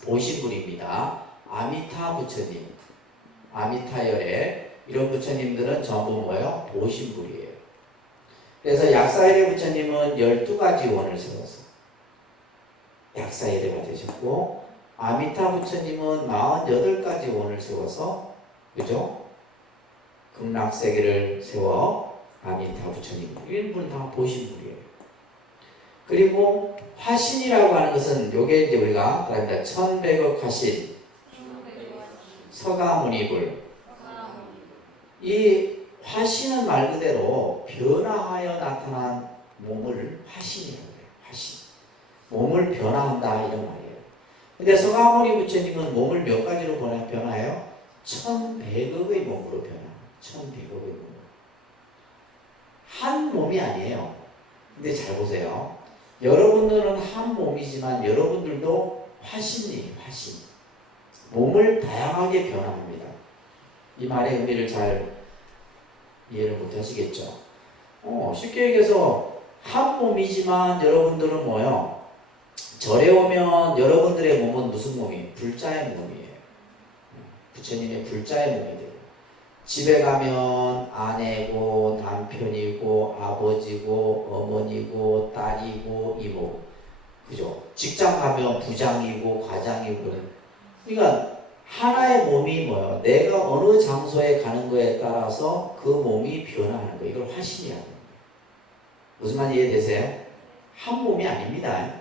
보신불입니다. 아미타 부처님, 아미타열의 이런 부처님들은 전부 뭐예요? 보신불이에요. 그래서 약사열의 부처님은 12가지 원을 세워서 약사열애가 되셨고, 아미타 부처님은 48가지 원을 세워서, 그죠? 극락세계를 세워 아미타 부처님, 이분 다 보신불이에요. 그리고 화신이라고 하는 것은 요게 이제 우리가 그럽니다. 천백억 화신, 서가모니불. 이 화신은 말 그대로 변화하여 나타난 몸을 화신이라고 해요. 화신. 몸을 변화한다 이런 말이에요. 근데 서가모니 부처님은 몸을 몇 가지로 변화해요? 1100억의 몸으로 변화. 1100억의 몸. 한 몸이 아니에요. 근데 잘 보세요. 여러분들은 한 몸이지만 여러분들도 화신이에요. 화신. 몸을 다양하게 변화합니다. 이 말의 의미를 잘 이해를 못 하시겠죠? 쉽게 얘기해서 한 몸이지만 여러분들은 뭐요? 절에 오면 여러분들의 몸은 무슨 몸이에요? 불자의 몸이에요. 부처님의 불자의 몸이 돼요. 집에 가면 아내고 남편이고 아버지고 어머니고 딸이고 이모, 그죠? 직장 가면 부장이고 과장이고. 그러니까 하나의 몸이 뭐예요? 내가 어느 장소에 가는 거에 따라서 그 몸이 변화하는 거예요. 이걸 화신이라고 합니다. 무슨 말 이해되세요? 한 몸이 아닙니다.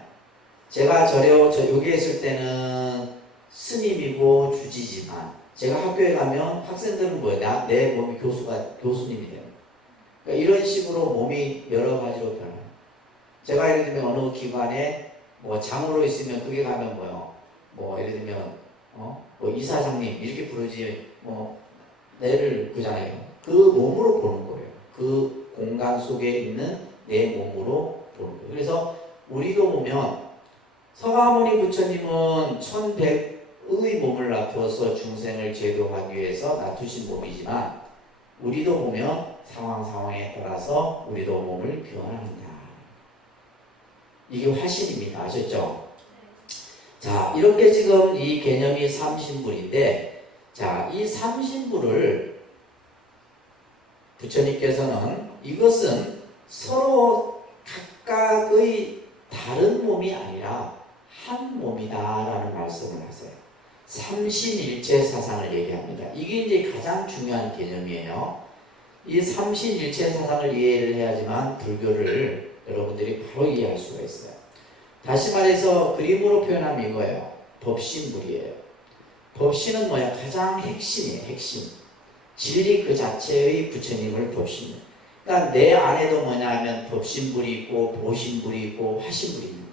제가 여기에 있을 때는 스님이고 주지지만 제가 학교에 가면 학생들은 뭐예요? 내 몸이 교수님이 돼요. 그러니까 이런 식으로 몸이 여러 가지로 변해요. 제가 예를 들면 어느 기관에 뭐 장으로 있으면 그게 가면 뭐예요? 뭐 예를 들면 뭐 이사장님 이렇게 부르지 뭐 내를 그잖아요. 그 몸으로 보는 거예요. 그 공간 속에 있는 내 몸으로 보는 거예요. 그래서 우리도 보면 서가모니 부처님은 1100의 몸을 놔두어서 중생을 제도하기 위해서 놔두신 몸이지만 우리도 보면 상황에 따라서 우리도 몸을 변화한다. 이게 화신입니다. 아셨죠? 자, 이렇게 지금 이 개념이 삼신불인데, 자, 이 삼신불을 부처님께서는 이것은 서로 각각의 다른 몸이 아니라 한 몸이다라는 말씀을 하세요. 삼신일체 사상을 얘기합니다. 이게 이제 가장 중요한 개념이에요. 이 삼신일체 사상을 이해를 해야지만 불교를 여러분들이 바로 이해할 수가 있어요. 다시 말해서 그림으로 표현하면 이거예요. 법신불이에요. 법신은 뭐야? 가장 핵심이에요. 핵심. 진리 그 자체의 부처님을 법신. 그러니까 내 안에도 뭐냐 하면 법신불이 있고 보신불이 있고 화신불이 있는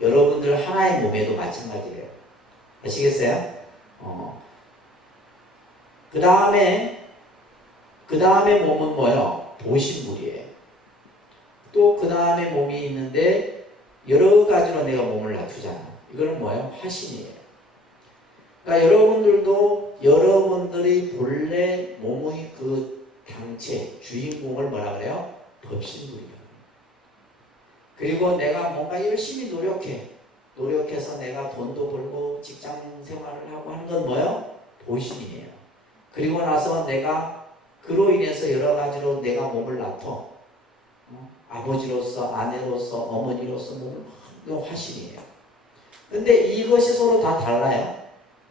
거예요. 여러분들 하나의 몸에도 마찬가지예요. 아시겠어요? 그 다음에 몸은 뭐예요? 보신불이에요. 또 그 다음에 몸이 있는데 여러 가지로 내가 몸을 놔두잖아. 이거는 뭐예요? 화신이에요. 그러니까 여러분들도 여러분들의 본래 몸의 그 당체, 주인공을 뭐라 그래요? 법신불이에요. 그리고 내가 뭔가 열심히 노력해서 내가 돈도 벌고 직장 생활을 하고 하는 건 뭐예요? 보신이에요. 그리고 나서 내가 그로 인해서 여러 가지로 내가 몸을 놔둬. 아버지로서, 아내로서, 어머니로서 몸을 화신이에요. 근데 이것이 서로 다 달라요.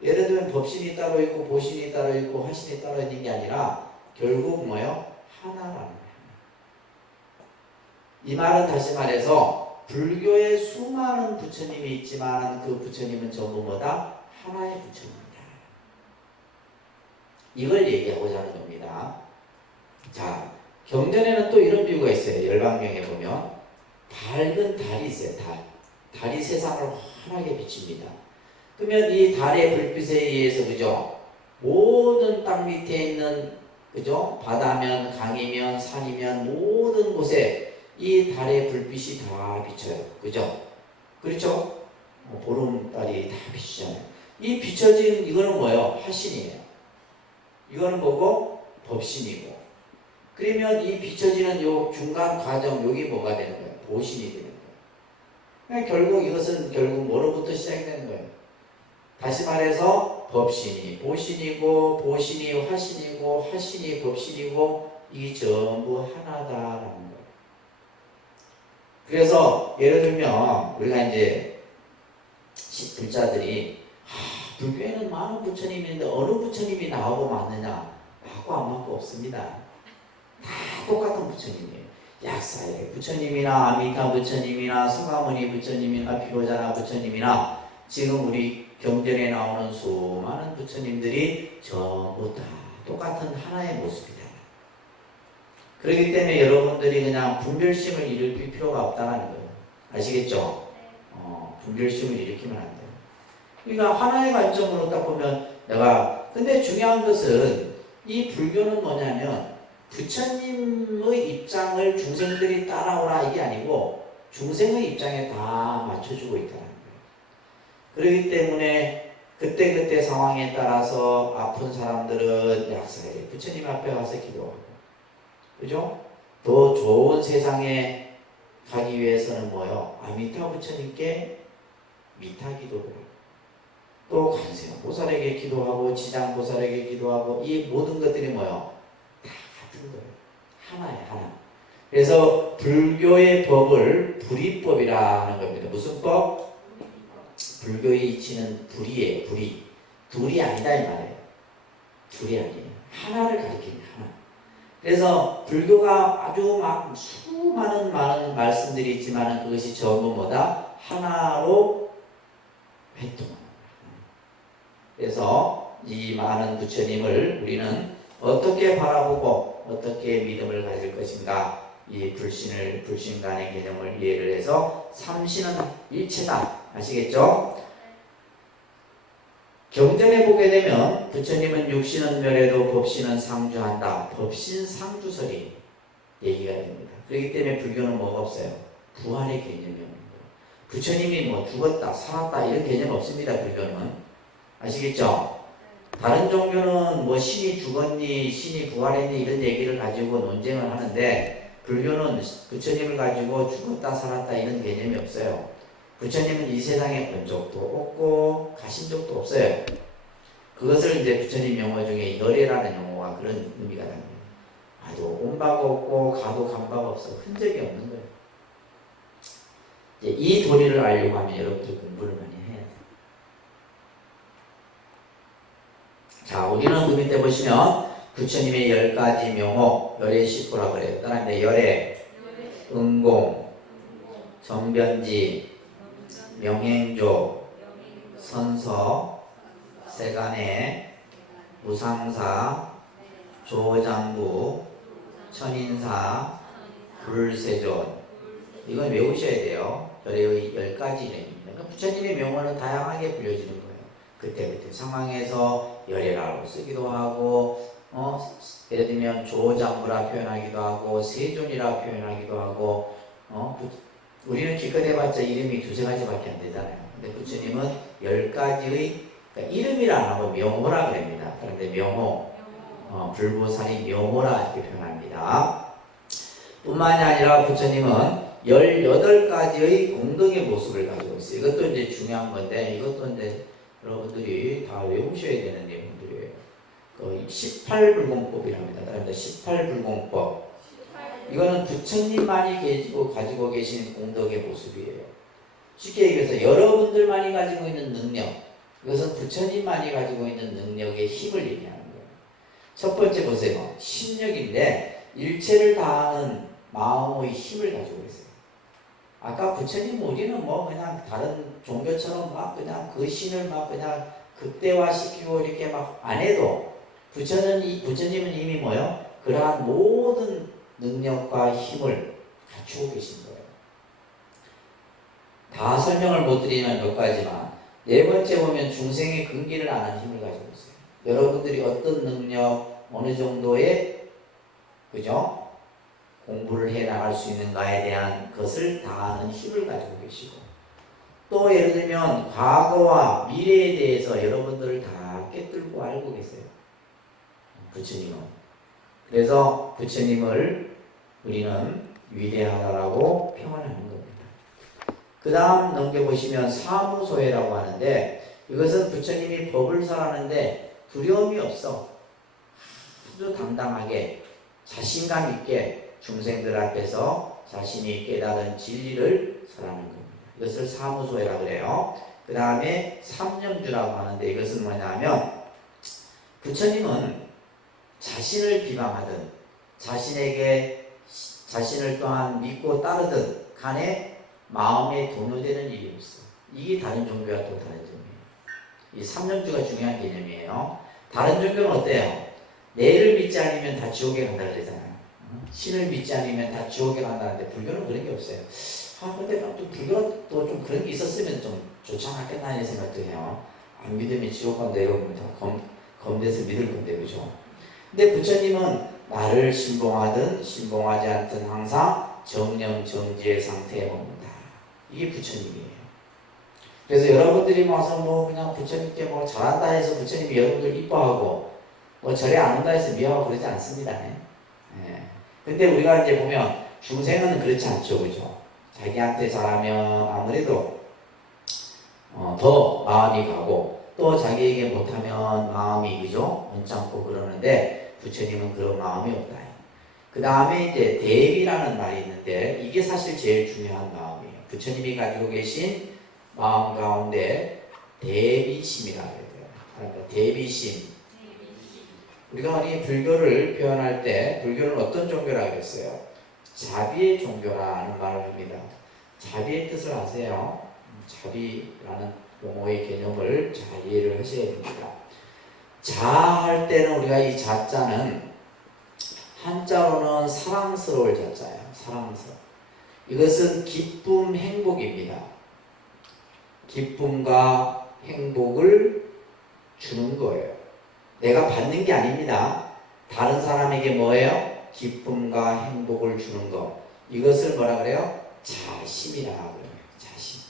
예를 들면 법신이 따로 있고 보신이 따로 있고 화신이 따로 있는 게 아니라 결국 뭐예요? 하나라는 거예요. 이 말은 다시 말해서 불교에 수많은 부처님이 있지만 그 부처님은 전부 뭐다? 하나의 부처님이다. 이걸 얘기하고자 하는 겁니다. 자, 경전에는 또 이런 비유가 있어요. 열반경에 보면 밝은 달이 있어요. 달이 세상을 환하게 비칩니다. 그러면 이 달의 불빛에 의해서 그죠? 모든 땅 밑에 있는 그죠? 바다면 강이면 산이면 모든 곳에 이 달의 불빛이 다 비쳐요. 그죠? 그렇죠? 보름달이 다 비치잖아요. 이 비춰진 이거는 뭐예요? 화신이에요. 이거는 뭐고? 법신이고. 그러면 이 비춰지는 요 중간 과정, 여기 뭐가 되는 거예요? 보신이 되는 거예요. 그러니까 결국 이것은 결국 뭐로부터 시작되는 거예요? 다시 말해서 법신이 보신이고, 보신이 화신이고, 화신이 법신이고, 이게 전부 하나다라는 거예요. 그래서 예를 들면 우리가 이제 불자들이 불교에는 많은 부처님이 있는데 어느 부처님이 나하고 맞느냐? 맞고 안 맞고 없습니다. 다 똑같은 부처님이에요. 약사의 부처님이나 아미타 부처님이나 서가모니 부처님이나 피로자나 부처님이나 지금 우리 경전에 나오는 수많은 부처님들이 전부 다 똑같은 하나의 모습이다. 그렇기 때문에 여러분들이 그냥 분별심을 일으킬 필요가 없다는 거예요. 아시겠죠? 분별심을 일으키면 안 돼요. 그러니까 하나의 관점으로 딱 보면 근데 중요한 것은 이 불교는 뭐냐면 부처님의 입장을 중생들이 따라오라 이게 아니고 중생의 입장에 다 맞춰주고 있다는 거예요. 그렇기 때문에 그때그때 상황에 따라서 아픈 사람들은 약사에 부처님 앞에 가서 기도하고, 그죠? 더 좋은 세상에 가기 위해서는 뭐요? 아미타 부처님께 미타 기도를 하고, 또 관세음 보살에게 기도하고, 지장 보살에게 기도하고, 이 모든 것들이 뭐요? 다 같은 거예요. 하나예요, 하나. 그래서 불교의 법을 불이법이라 하는 겁니다. 무슨 법? 불교의 이치는 불이에요. 불이. 둘이 아니다 이 말이에요. 둘이 아니에요. 하나를 가리키는 하나. 그래서 불교가 아주 막 수많은 많은 말씀들이 있지만 그것이 전부 뭐다? 하나로 활동합니다. 그래서 이 많은 부처님을 우리는 어떻게 바라보고 어떻게 믿음을 가질 것인가, 이 불신간의 개념을 이해를 해서 삼신은 일체다. 아시겠죠? 경전에 보게 되면 부처님은 육신은 멸해도 법신은 상주한다. 법신 상주설이 얘기가 됩니다. 그렇기 때문에 불교는 뭐가 없어요? 부활의 개념이 없는 거예요. 부처님이 뭐 죽었다, 살았다 이런 개념 없습니다. 불교는. 아시겠죠? 다른 종교는 뭐 신이 죽었니, 신이 부활했니 이런 얘기를 가지고 논쟁을 하는데 불교는 부처님을 가지고 죽었다, 살았다 이런 개념이 없어요. 부처님은 이 세상에 본 적도 없고 가신 적도 없어요. 그것을 이제 부처님 용어 중에 열애라는 용어가 그런 의미가 됩니다. 아주 온 바가 없고 가도 간 바가 없어. 흔적이 없는 거예요. 이제 이 도리를 알려고 하면 여러분들 공부를 많이 해야 돼요. 자, 우리는 그 밑에 보시면 부처님의 10가지 명호, 열애 식구라고 그래요. 그다음에 열애, 응공, 정변지, 명행조, 선서, 세간의, 무상사, 조장부, 천인사, 불세존. 이건 외우셔야 돼요. 열애의 10가지 이름입니다. 그러니까 부처님의 명호는 다양하게 불려지는 거예요. 그때그때 상황에서 열애라고 쓰기도 하고, 예를 들면 조장부라 표현하기도 하고, 세존이라 표현하기도 하고, 우리는 기껏 해봤자 이름이 2-3가지밖에 안 되잖아요. 근데 부처님은 10가지의, 그러니까 이름이라 안 하고 명호라 그럽니다. 그런데 명호, 불보살이 명호라 이렇게 표현합니다. 뿐만이 아니라 부처님은 18가지의 공덕의 모습을 가지고 있어요. 이것도 이제 중요한 건데, 이것도 이제 여러분들이 다 외우셔야 되는 내용들이에요. 18불공법이랍니다. 그런데 18불공법. 이거는 부처님만이 가지고 계신 공덕의 모습이에요. 쉽게 얘기해서 여러분들만이 가지고 있는 능력, 이것은 부처님만이 가지고 있는 능력의 힘을 얘기하는 거예요. 첫 번째 보세요. 심력인데 일체를 다하는 마음의 힘을 가지고 있어요. 아까 부처님 우리는 뭐 그냥 다른 종교처럼 막 그냥 그 신을 막 그냥 극대화시키고 이렇게 막 안 해도 부처님은 이미 뭐요? 그러한 모든 능력과 힘을 갖추고 계신 거예요. 다 설명을 못 드리면 몇 가지만, 네 번째 보면 중생의 근기를 아는 힘을 가지고 있어요. 여러분들이 어떤 능력, 어느 정도의 그죠? 공부를 해 나갈 수 있는가에 대한 것을 다 아는 힘을 가지고 계시고, 또 예를 들면 과거와 미래에 대해서 여러분들을 다 꿰뚫고 알고 계세요. 부처님은. 그래서 부처님을 우리는 위대하다라고 평언하는 겁니다. 그 다음 넘겨보시면 사무소회라고 하는데, 이것은 부처님이 법을 설하는데 두려움이 없어. 아주 당당하게 자신감 있게 중생들 앞에서 자신이 깨달은 진리를 설하는 겁니다. 이것을 사무소회라고 그래요. 그 다음에 삼념주라고 하는데, 이것은 뭐냐면 부처님은 자신을 비방하든 자신을 또한 믿고 따르든 간에 마음에 동요되는 일이 없어. 이게 다른 종교와 또 다른 점이에요. 이 삼념주가 중요한 개념이에요. 다른 종교는 어때요? 내를 믿지 않으면 다 지옥에 간다 그러잖아요. 신을 믿지 않으면 다 지옥에 간다는데, 불교는 그런 게 없어요. 근데 또 불교는 또 좀 그런 게 있었으면 좀 좋지 않았겠나 하는 생각도 해요. 안 믿으면 지옥 간다 이러면 다 검대서 믿을 건데, 그죠? 근데 부처님은 나를 신봉하든 신봉하지 않든 항상 정념 정지의 상태에 머문다. 이게 부처님이에요. 그래서 여러분들이 와서 그냥 부처님께 잘한다 해서 부처님이 여러분들 이뻐하고 절에 안 온다 해서 미워하고 그러지 않습니다. 근데 우리가 이제 보면 중생은 그렇지 않죠, 그죠? 자기한테 잘하면 아무래도 더 마음이 가고, 또 자기에게 못하면 마음이, 그죠? 언짢고 그러는데 부처님은 그런 마음이 없다. 그 다음에 이제 대비라는 말이 있는데, 이게 사실 제일 중요한 마음이에요. 부처님이 가지고 계신 마음 가운데 대비심이라고 해요. 그러니까 대비심. 우리가 만약에 불교를 표현할 때, 불교는 어떤 종교라고 했어요? 자비의 종교라는 말을 합니다. 자비의 뜻을 아세요? 자비라는 용어의 개념을 잘 이해를 하셔야 됩니다. 자할 때는 우리가 이 자자는 한자로는 사랑스러울 자자예요. 사랑스러워. 이것은 기쁨, 행복입니다. 기쁨과 행복을 주는 거예요. 내가 받는 게 아닙니다. 다른 사람에게 뭐예요? 기쁨과 행복을 주는 것. 이것을 뭐라 그래요? 자심이라고 그래요. 자심.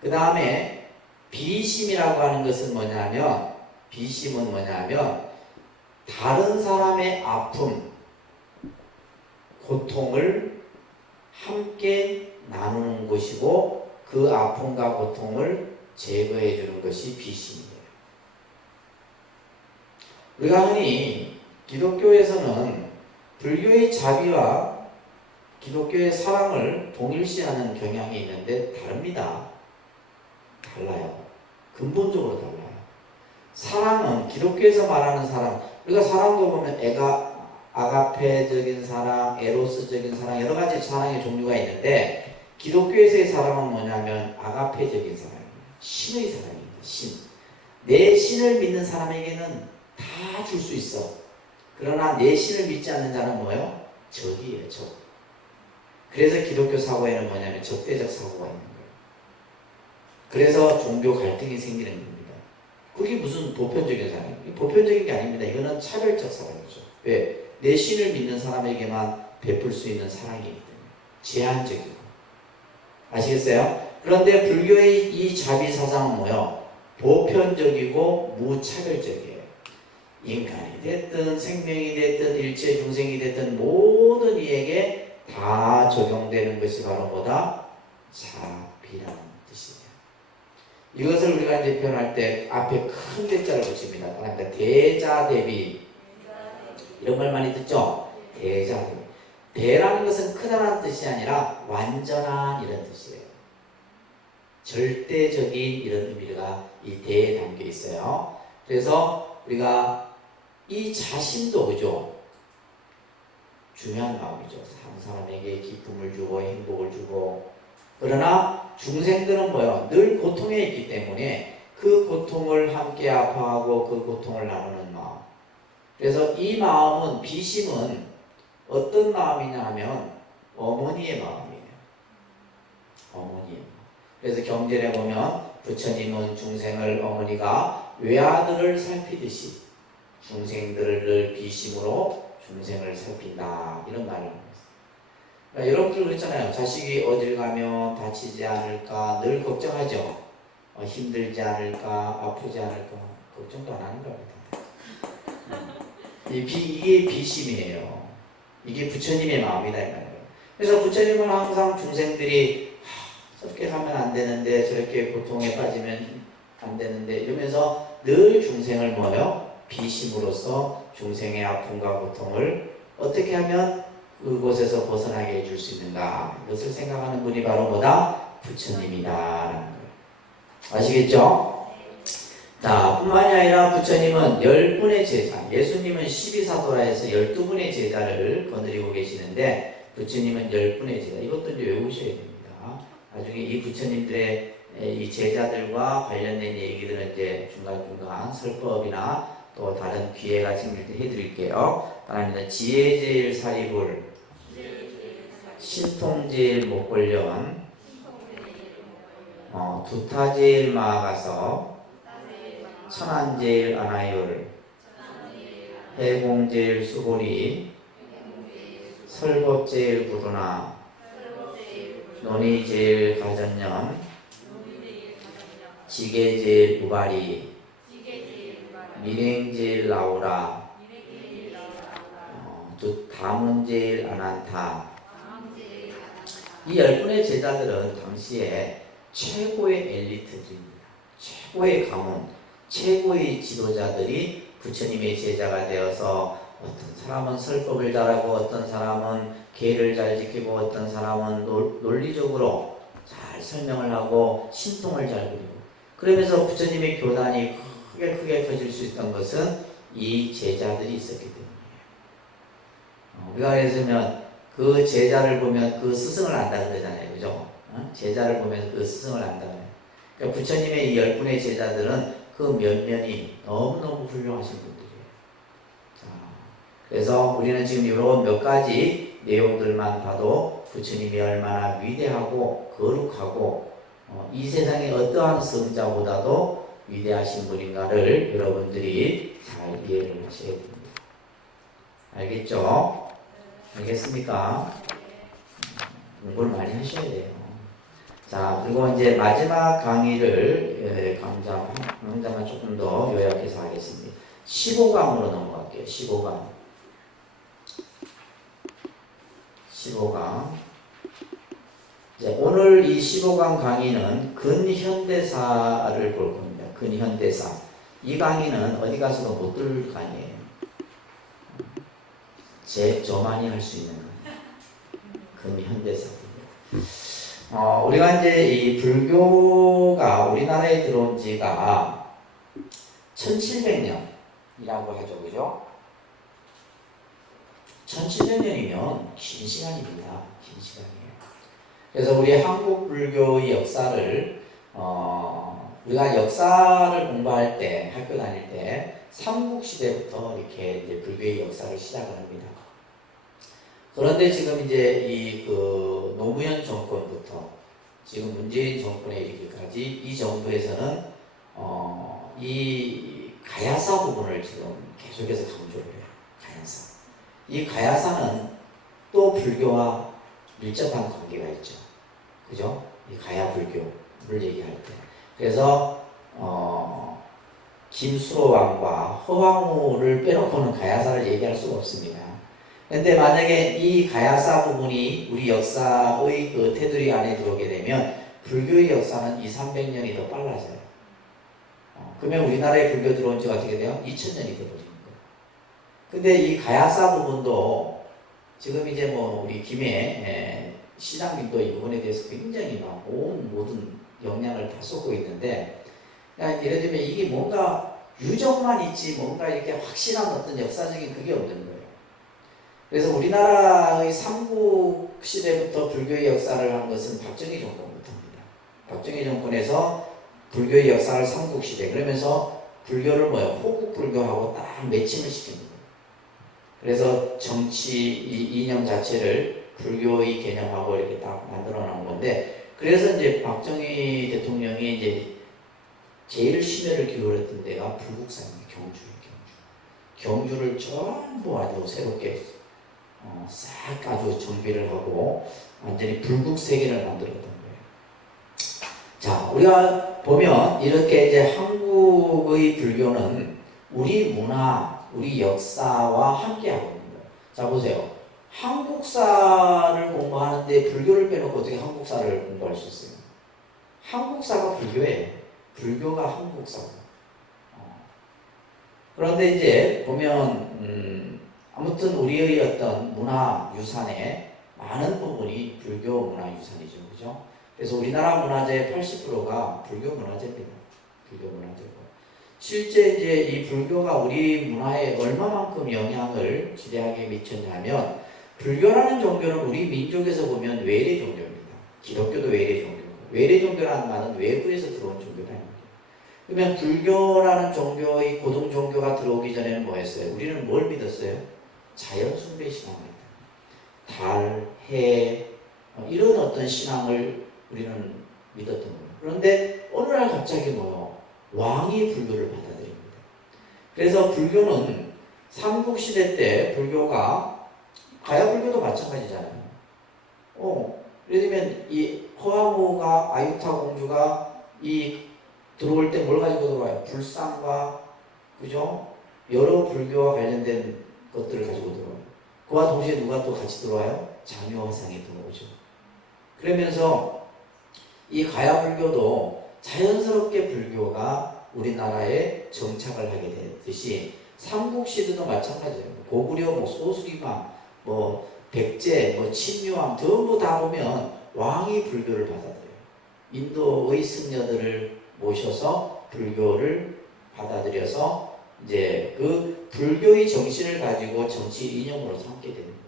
그 다음에 비심이라고 하는 것은 뭐냐면, 비심은 뭐냐면 다른 사람의 아픔, 고통을 함께 나누는 것이고, 그 아픔과 고통을 제거해 주는 것이 비심이에요. 우리가 흔히 기독교에서는 불교의 자비와 기독교의 사랑을 동일시하는 경향이 있는데 다릅니다. 달라요. 근본적으로 달라요. 사랑은 기독교에서 말하는 사랑, 우리가 사랑도 보면 아가페적인 사랑, 에로스적인 사랑, 여러 가지 사랑의 종류가 있는데, 기독교에서의 사랑은 뭐냐면 아가페적인 사랑입니다. 신의 사랑입니다. 신. 내 신을 믿는 사람에게는 다 줄 수 있어. 그러나 내 신을 믿지 않는 자는 뭐예요? 적이에요, 적. 그래서 기독교 사고에는 뭐냐면 적대적 사고가 있는 거예요. 그래서 종교 갈등이 생기는 겁니다. 그게 무슨 보편적인 사랑이에요? 보편적인 게 아닙니다. 이거는 차별적 사랑이죠. 왜? 내 신을 믿는 사람에게만 베풀 수 있는 사랑이기 때문에. 제한적이고. 아시겠어요? 그런데 불교의 이 자비 사상은 뭐예요? 보편적이고 무차별적이에요. 인간이 됐든 생명이 됐든 일체 중생이 됐든 모든 이에게 다 적용되는 것이 바로 뭐다? 자비라는 뜻이에요. 이것을 우리가 이제 표현할 때 앞에 큰 대자를 붙입니다. 그러니까 대자대비, 이런 말 많이 듣죠? 대자대비. 대라는 것은 크다는 뜻이 아니라 완전한 이런 뜻이에요. 절대적인 이런 의미가 이 대에 담겨 있어요. 그래서 우리가 이 자신도, 그죠? 중요한 마음이죠. 한 사람에게 기쁨을 주고 행복을 주고. 그러나 중생들은 뭐예요? 늘 고통에 있기 때문에 그 고통을 함께 아파하고 그 고통을 나누는 마음. 그래서 이 마음은, 비심은 어떤 마음이냐 하면 어머니의 마음이에요. 어머니의 마음. 그래서 경전에 보면 부처님은 중생을 어머니가 외아들을 살피듯이 중생들을 비심으로 중생을 살핀다, 이런 말을 합니다. 그러니까 여러분들 그랬잖아요. 자식이 어딜 가면 다치지 않을까 늘 걱정하죠. 힘들지 않을까, 아프지 않을까 걱정도 안 하는 겁니다. 이게 비심이에요. 이게 부처님의 마음이다 이 말이에요. 그래서 부처님은 항상 중생들이 저렇게 하면 안 되는데 저렇게 고통에 빠지면 안 되는데 이러면서 늘 중생을 뭐요? 비심으로써 중생의 아픔과 고통을 어떻게 하면 그곳에서 벗어나게 해줄 수 있는가, 이것을 생각하는 분이 바로 뭐다? 부처님이다라는 거예요. 아시겠죠? 자, 뿐만이 아니라 부처님은 10분의 제자, 예수님은 12사도라 해서 12분의 제자를 거느리고 계시는데 부처님은 10분의 제자, 이것도 이제 외우셔야 됩니다. 나중에 이 부처님들의 이 제자들과 관련된 얘기들은 이제 중간중간 설법이나 또 다른 기회가 생길 때 해드릴게요. 바랍니다. 지혜제일 사리불, 신통제일 목골련, 두타제일 마가서, 천안제일 아나율, 해공제일 수고리, 설법제일 구루나, 논의제일 가전년, 지게제일 우바리, 밀행제일 나오라, 다문제일 아난타. 이 10분의 제자들은 당시에 최고의 엘리트들입니다. 최고의 가문, 최고의 지도자들이 부처님의 제자가 되어서 어떤 사람은 설법을 잘하고 어떤 사람은 계를 잘 지키고 어떤 사람은 논리적으로 잘 설명을 하고 신통을 잘 부리고, 그러면서 부처님의 교단이 크게 커질 수 있던 것은 이 제자들이 있었기 때문이에요. 우리가 예를 그 제자를 보면 그 스승을 안다 그러잖아요. 그죠? 제자를 보면 그 스승을 안다 그래요. 그러니까 부처님의 이 10분의 제자들은 그 면면이 너무너무 훌륭하신 분들이에요. 자, 그래서 우리는 지금 이런 몇 가지 내용들만 봐도 부처님이 얼마나 위대하고 거룩하고 이 세상의 어떠한 성자보다도 위대하신 분인가를 여러분들이 잘 이해를 하셔야 됩니다. 알겠죠? 알겠습니까? 공부를 많이 하셔야 돼요. 자, 그리고 이제 마지막 강의를 강좌만 조금 더 요약해서 하겠습니다. 15강으로 넘어갈게요. 15강. 15강. 이제 오늘 이 15강 강의는 근현대사를 볼 겁니다. 근현대사. 이 강의는 어디 가서도 못 들을 강의예요. 저만이 할 수 있는 강의. 근현대사. 우리가 이제 이 불교가 우리나라에 들어온 지가 1700년이라고 하죠. 그죠? 1700년이면 긴 시간입니다. 긴 시간이에요. 그래서 우리 한국 불교의 역사를 우리가 역사를 공부할 때, 학교 다닐 때 삼국시대부터 이렇게 이제 불교의 역사를 시작을 합니다. 그런데 지금 이제 이 노무현 정권부터 지금 문재인 정권에 이르기까지 이 정부에서는 이 가야사 부분을 지금 계속해서 강조를 해요. 가야사. 이 가야사는 또 불교와 밀접한 관계가 있죠. 그죠? 이 가야 불교를 얘기할 때. 그래서 김수로왕과 허황우를 빼놓고는 가야사를 얘기할 수가 없습니다. 근데 만약에 이 가야사 부분이 우리 역사의 그 테두리 안에 들어오게 되면 불교의 역사는 200~300년이 더 빨라져요. 그러면 우리나라에 불교 들어온 지가 어떻게 돼요? 2000년이 돼버리는 거예요. 근데 이 가야사 부분도 지금 이제 뭐 우리 김해 시장님도 이 부분에 대해서 굉장히 막 모든 역량을 다 쏟고 있는데, 예를 들면 이게 뭔가 유적만 있지 뭔가 이렇게 확실한 어떤 역사적인 그게 없는 거예요. 그래서 우리나라의 삼국시대부터 불교의 역사를 한 것은 박정희 정권부터입니다. 박정희 정권에서 불교의 역사를 삼국시대, 그러면서 불교를 호국불교하고 딱 매칭을 시킨 거예요. 그래서 정치 이념 자체를 불교의 개념하고 이렇게 딱 만들어 놓은 건데, 그래서 이제 박정희 대통령이 이제 제일 심혈을 기울였던 데가 불국사입니다. 경주를 전부 아주 새롭게 싹 아주 정비를 하고 완전히 불국 세계를 만들었던 거예요. 자, 우리가 보면 이렇게 이제 한국의 불교는 우리 문화, 우리 역사와 함께하고 있는 거예요. 자 보세요. 한국사를 공부하는데 불교를 빼놓고 어떻게 한국사를 공부할 수 있어요? 한국사가 불교예요. 불교가 한국사고. 그런데 이제 보면 아무튼 우리의 어떤 문화 유산의 많은 부분이 불교 문화 유산이죠, 그죠? 그래서 우리나라 문화재의 80%가 불교 문화재입니다. 불교 문화재고. 실제 이제 이 불교가 우리 문화에 얼마만큼 영향을 지대하게 미쳤냐면, 불교라는 종교는 우리 민족에서 보면 외래 종교입니다. 기독교도 외래 종교고, 외래 종교라는 말은 외부에서 들어온 종교라는 거예요. 그러면 불교라는 종교의 고등 종교가 들어오기 전에는 뭐였어요? 우리는 뭘 믿었어요? 자연 숭배 신앙을 믿었어요. 달, 해, 이런 어떤 신앙을 우리는 믿었던 거예요. 그런데 어느 날 갑자기 뭐요? 왕이 불교를 받아들입니다. 그래서 불교는 삼국시대 때 불교가, 가야불교도 마찬가지잖아요. 예를 들면 이 허황후가, 아유타 공주가 이 들어올 때 뭘 가지고 들어와요? 불상과, 그죠? 여러 불교와 관련된 것들을 가지고 들어와요. 그와 동시에 누가 또 같이 들어와요? 장유화상이 들어오죠. 그러면서 이 가야불교도 자연스럽게 불교가 우리나라에 정착을 하게 됐듯이, 삼국시대도 마찬가지예요. 고구려, 소수리마, 백제, 친유왕 전부 다 보면 왕이 불교를 받아들여요. 인도의 승려들을 모셔서 불교를 받아들여서 이제 그 불교의 정신을 가지고 정치 이념으로 삼게 되는 거예요.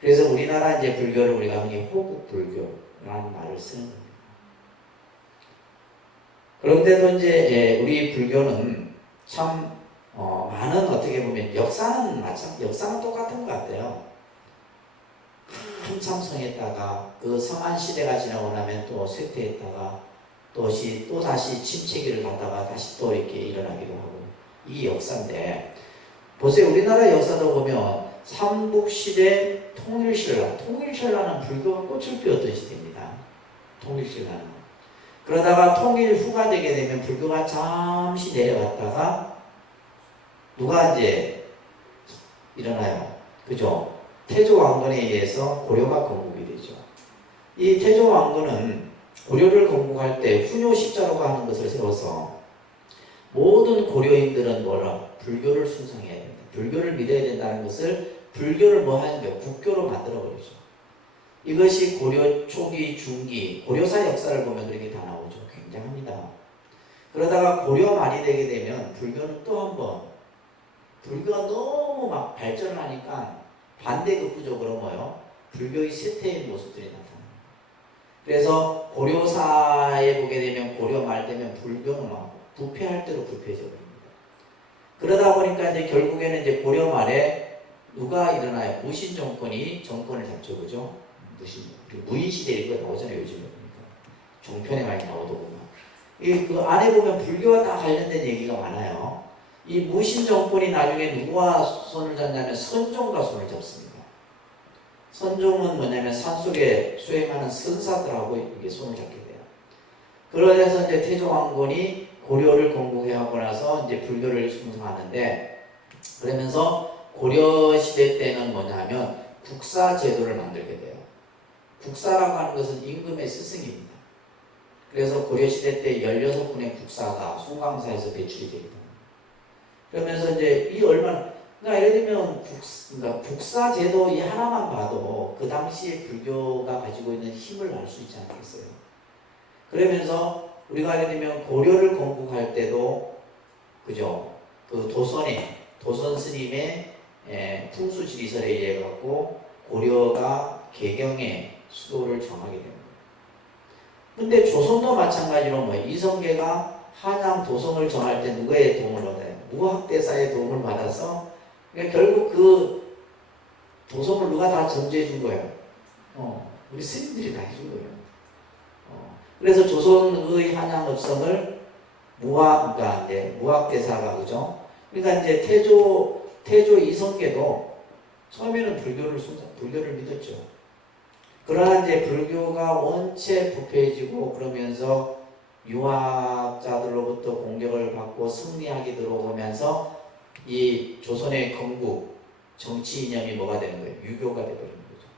그래서 우리나라 이제 불교를 우리가 흔히 호국불교라는 말을 쓰는 겁니다. 그런데도 이제 우리 불교는 참 많은, 어떻게 보면 역사는 똑같은 것 같아요. 한참 성했다가 그 성한 시대가 지나고 나면 또 쇠퇴했다가 또다시 침체기를 갔다가 다시 또 이렇게 일어나기도 하고, 이 역사인데, 보세요. 우리나라 역사도 보면 삼국시대 통일신라는 불교가 꽃을 피웠던 시대입니다. 통일신라는. 그러다가 통일 후가 되게 되면 불교가 잠시 내려갔다가 누가 이제 일어나요? 그죠? 태조 왕건에 의해서 고려가 건국이 되죠. 이 태조 왕건은 고려를 건국할 때 훈요 십자로가 하는 것을 세워서 모든 고려인들은 불교를 순상해야 된다. 불교를 믿어야 된다는 것을, 불교를 국교로 만들어버리죠. 이것이 고려 초기, 중기, 고려사 역사를 보면 그렇게 다 나오죠. 굉장합니다. 그러다가 고려 말이 되게 되면 불교는 또 한 번, 불교가 너무 막 발전을 하니까 반대급부적으로 불교의 쇠퇴의 모습들이 나타납니다. 그래서 고려사에 보게 되면 고려 말 되면 불교는 부패할 대로 부패해져 버립니다. 그러다 보니까 이제 결국에는 이제 고려 말에 누가 일어나요? 무신 정권이 정권을 잡죠, 그죠? 무인 시대 이런 거 나오잖아요, 요즘에 보니까. 종편에 많이 나오더구만. 그 안에 보면 불교와 다 관련된 얘기가 많아요. 이 무신 정권이 나중에 누구와 손을 잡냐면 선종과 손을 잡습니다. 선종은 뭐냐면 산속에 수행하는 선사들하고 이게 손을 잡게 돼요. 그러면서 이제 태조왕건이 고려를 건국하고 나서 이제 불교를 형성하는데, 그러면서 고려 시대 때는 뭐냐면 국사 제도를 만들게 돼요. 국사라고 하는 것은 임금의 스승입니다. 그래서 고려 시대 때 16분의 국사가 송강사에서 배출이 됩니다. 그러면서 이제 예를 들면 국사 제도 이 하나만 봐도 그 당시에 불교가 가지고 있는 힘을 알 수 있지 않겠어요? 그러면서 우리가 예를 들면 고려를 건국할 때도, 그죠? 그 도선 스님의 풍수지리설에 의해 갖고 고려가 개경의 수도를 정하게 됩니다. 근데 조선도 마찬가지로 이성계가 한양 도성을 정할 때 누구의 도움을 받아요? 무학대사의 도움을 받아서, 그러니까 결국 그 도성을 누가 다 전제해 준 거예요? 우리 스님들이 다 해준 거예요. 그래서 조선의 한양 읍성을 무학대사가, 그죠? 그러니까 이제 태조 이성계도 처음에는 불교를 믿었죠. 그러나 이제 불교가 원체 부패해지고 그러면서 유학자들로부터 공격을 받고 승리하게 들어오면서 이 조선의 건국 정치 이념이 뭐가 되는 거예요? 유교가 되버리는 거죠.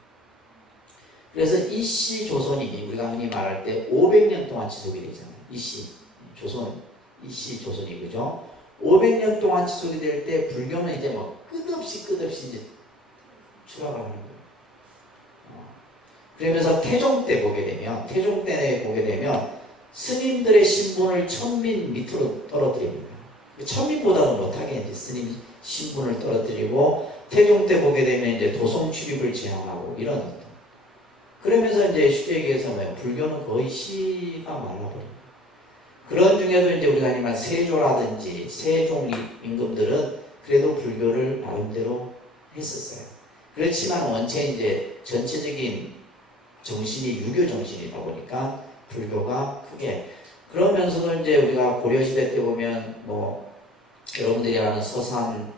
그래서 이씨 조선이 우리가 흔히 말할 때 500년 동안 지속이 되잖아요. 이씨 조선, 이씨 조선이 그죠? 500년 동안 지속이 될 때 불교는 이제 뭐 끝없이 이제 추락을 하는 거예요. 그러면서 태종 때 보게 되면 스님들의 신분을 천민 밑으로 떨어뜨립니다. 천민보다는 못하게 이제 스님 신분을 떨어뜨리고 태종 때 보게 되면 이제 도성 출입을 제한하고 이런. 그러면서 이제 쉽게 얘기해서 뭐예요? 불교는 거의 시가 말라버려요. 그런 중에도 이제 우리가 아니면 세조라든지 세종 임금들은 그래도 불교를 나름대로 했었어요. 그렇지만 원체 이제 전체적인 정신이 유교 정신이다 보니까 불교가 크게. 그러면서도 이제 우리가 고려시대 때 보면 뭐 여러분들이 아는 서산,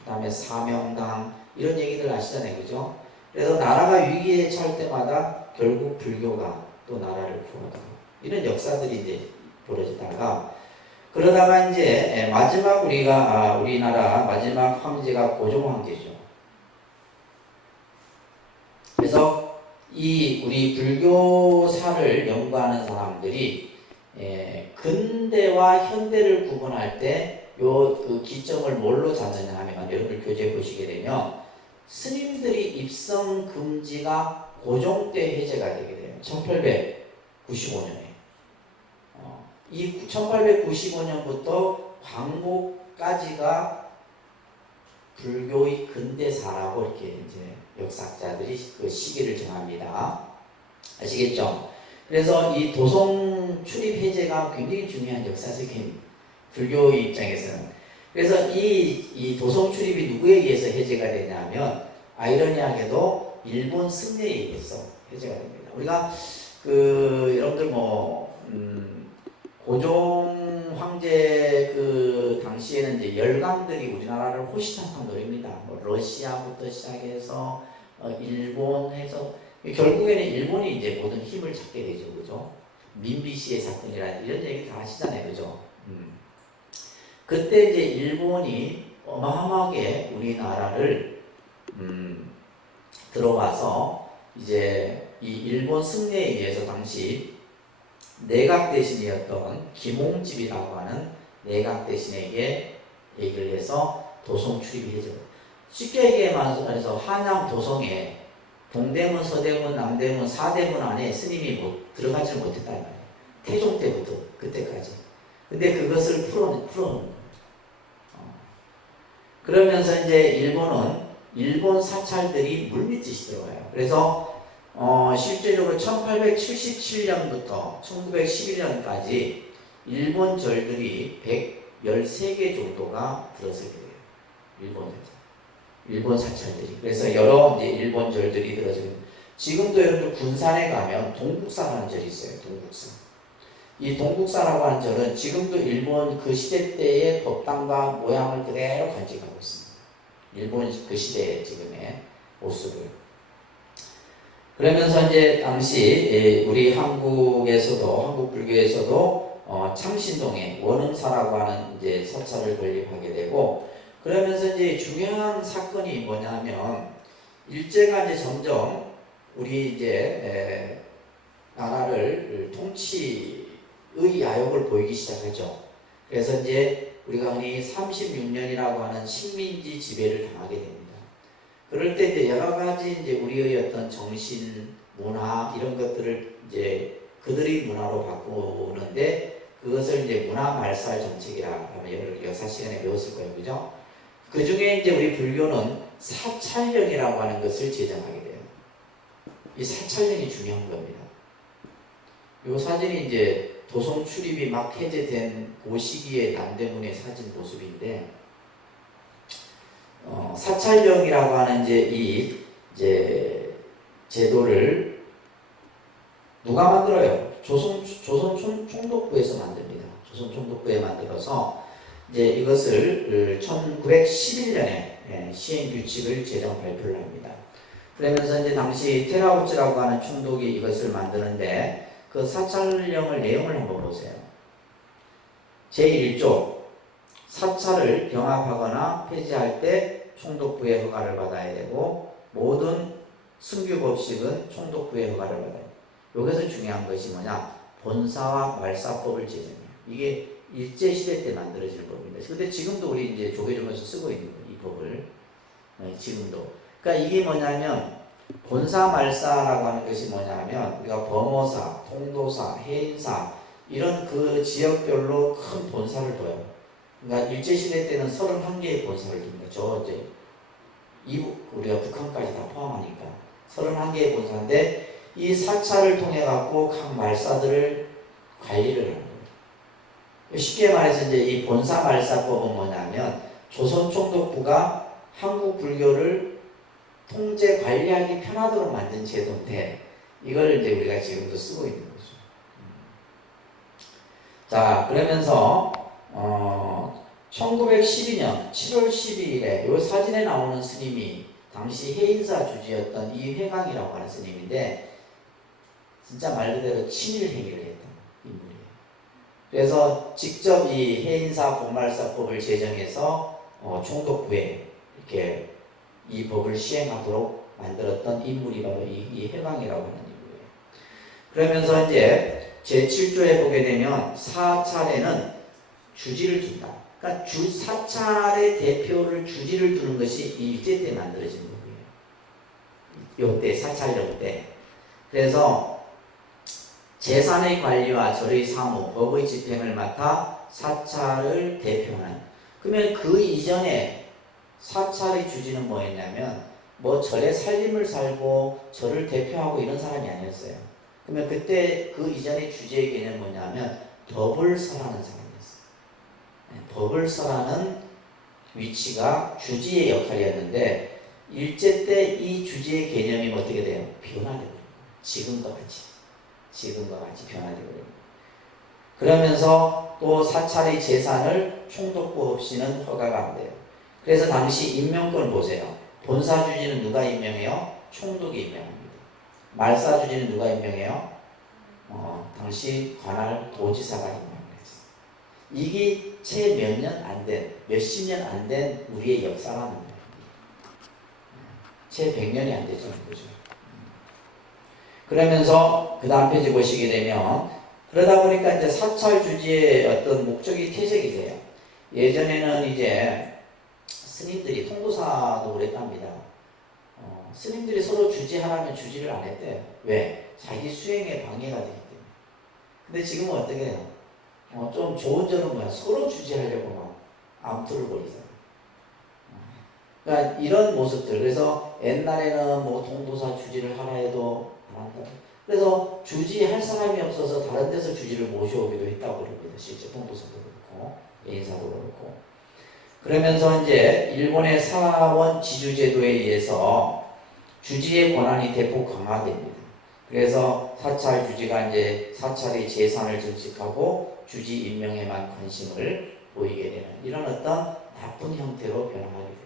그다음에 사명당 이런 얘기들 아시잖아요, 그죠? 그래서 나라가 위기에 처할 때마다 결국 불교가 또 나라를 풀어가고 이런 역사들이 이제 벌어지다가 그러다가 이제 마지막 우리나라 마지막 황제가 고종 황제죠. 그래서 이 우리 불교사를 연구하는 사람들이 근대와 현대를 구분할 때 그 기점을 뭘로 잡느냐 하면 여러분 교재 보시게 되면 스님들이 입성 금지가 고종 때 해제가 되게 돼요. 1895년에. 이 1895년부터 광복까지가 불교의 근대사라고 이렇게 이제 역사학자들이 그 시기를 정합니다. 아시겠죠? 그래서 이 도성 출입 해제가 굉장히 중요한 역사적인 불교의 입장에서는. 그래서 이 도성 출입이 누구에 의해서 해제가 되냐면 아이러니하게도 일본 승려에 의해서 해제가 됩니다. 우리가 여러분들 고종 황제 그 당시에는 이제 열강들이 우리나라를 호시탐탐 노립니다. 뭐 러시아부터 시작해서 일본해서 결국에는 일본이 이제 모든 힘을 찾게 되죠, 그죠? 민비시의 사건이라든지 이런 얘기 다 하시잖아요, 그죠? 그때 이제 일본이 어마어마하게 우리나라를 들어와서 이제 이 일본 승리에 의해서 당시 내각 대신이었던 김홍집이라고 하는 내각 대신에게 얘기를 해서 도성 출입이 해줘. 쉽게 얘기해서 한양 도성에 동대문, 서대문, 남대문, 사대문 안에 스님이 들어가지 못했다 말이에요. 태종 때부터 그때까지. 근데 그것을 풀어놓은 거예요. 그러면서 이제 일본 사찰들이 물밑듯이 들어가요. 그래서 실제적으로 1877년부터 1911년까지 일본 절들이 113개 정도가 들어서게 돼요. 일본 사찰들이. 그래서 여러 이제 일본 절들이 들어서게. 지금도 여러분 군산에 가면 동국사라는 절이 있어요. 동국사. 이 동국사라고 하는 절은 지금도 일본 그 시대 때의 법당과 모양을 그대로 간직하고 있습니다. 일본 그 시대의 지금의 모습을. 그러면서 이제 당시 우리 한국 불교에서도 창신동에 원흥사라고 하는 이제 사찰을 건립하게 되고, 그러면서 이제 중요한 사건이 뭐냐면 일제가 이제 점점 우리 이제 나라를 통치의 야욕을 보이기 시작하죠. 그래서 이제 우리가 흔히 36년이라고 하는 식민지 지배를 당하게 됩니다. 그럴 때 이제 여러 가지 이제 우리의 어떤 정신, 문화 이런 것들을 이제 그들의 문화로 바꾸는데 그것을 이제 문화 말살 정책이라 하면 역사 시간에 배웠을 거예요, 그죠? 그 중에 이제 우리 불교는 사찰령이라고 하는 것을 제정하게 돼요. 이 사찰령이 중요한 겁니다. 이 사진이 이제 도성 출입이 막 해제된 그 시기의 남대문의 사진 모습인데, 사찰령이라고 하는 이제 제도를 누가 만들어요? 조선 총독부에서 만듭니다. 조선 총독부에 만들어서 이제 이것을 1911년에 시행 규칙을 제정 발표를 합니다. 그러면서 이제 당시 테라우츠라고 하는 총독이 이것을 만드는데 그 사찰령을 내용을 한번 보세요. 제1조 사찰을 병합하거나 폐지할 때 총독부의 허가를 받아야 되고 모든 승규법식은 총독부의 허가를 받아야 돼요. 여기서 중요한 것이 뭐냐? 본사와 말사법을 제정해요. 이게 일제시대 때 만들어진 법입니다. 근데 지금도 우리 이제 조계종에서 쓰고 있는 거예요. 이 법을. 지금도. 그러니까 이게 뭐냐면 본사 말사라고 하는 것이 뭐냐면 우리가 범어사, 통도사, 해인사 이런 그 지역별로 큰 본사를 둬요. 그러니까 일제시대 때는 31개의 본사를 둡니다. 저 이제 우리가 북한까지 다 포함하니까 31개의 본사인데 이 사찰을 통해 갖고 각 말사들을 관리를 하는 거예요. 쉽게 말해서 이제 이 본사 말사법은 뭐냐면 조선 총독부가 한국 불교를 통제 관리하기 편하도록 만든 제도인데 이걸 이제 우리가 지금도 쓰고 있는 거죠. 자, 그러면서 1912년 7월 12일에 이 사진에 나오는 스님이 당시 해인사 주지였던 이회강이라고 하는 스님인데 진짜 말 그대로 친일 행위를 했던 인물이에요. 그래서 직접 이 해인사 본말사법을 제정해서 총독부에 이렇게 이 법을 시행하도록 만들었던 인물이 바로 이 회강이라고 하는 인물이에요. 그러면서 이제 제7조에 보게 되면 사찰에는 주지를 둔다. 그러니까 사찰의 대표를 주지를 두는 것이 일제 때 만들어진 법이에요. 요때 사찰령 때. 그래서 재산의 관리와 절의 사무, 법의 집행을 맡아 사찰을 대표하는. 그러면 그 이전에 사찰의 주지는 뭐였냐면 뭐 절의 살림을 살고 절을 대표하고 이런 사람이 아니었어요. 그러면 그때 그 이전의 주지의 개념은 뭐냐면 법을 설하는 사람이었어요. 법을 설하는 위치가 주지의 역할이었는데 일제 때 이 주지의 개념이 어떻게 돼요? 변화되고 지금과 같이 변화되고 그러면서 또 사찰의 재산을 총독부 없이는 허가가 안 돼요. 그래서 당시 임명권을 보세요. 본사 주지는 누가 임명해요? 총독이 임명합니다. 말사 주지는 누가 임명해요? 당시 관할 도지사가 임명했어요. 이게 채 몇 년 안 된, 몇십 년 안 된 우리의 역사라는 거예요. 채 100년이 안 되죠. 그죠? 그러면서 그 다음 페이지 보시게 되면 그러다 보니까 이제 사찰 주지의 어떤 목적이 퇴색이 돼요. 예전에는 이제 스님들이 통도사도 그랬답니다. 스님들이 서로 주지하라면 주지를 안 했대요. 왜? 자기 수행에 방해가 되기 때문에. 근데 지금은 어떻게 해요? 좀 좋은 점은 뭐야? 서로 주지하려고 막 암투를 벌이잖아요. 그러니까 이런 모습들. 그래서 옛날에는 뭐 통도사 주지를 하라 해도 안 한다. 그래서 주지할 사람이 없어서 다른 데서 주지를 모셔오기도 했다고 그럽니다. 실제 통도사도 그렇고 예인사도 그렇고. 그러면서 이제 일본의 사원 지주제도에 의해서 주지의 권한이 대폭 강화됩니다. 그래서 사찰 주지가 이제 사찰의 재산을 증식하고 주지 임명에만 관심을 보이게 되는 이런 어떤 나쁜 형태로 변화하게 됩니다.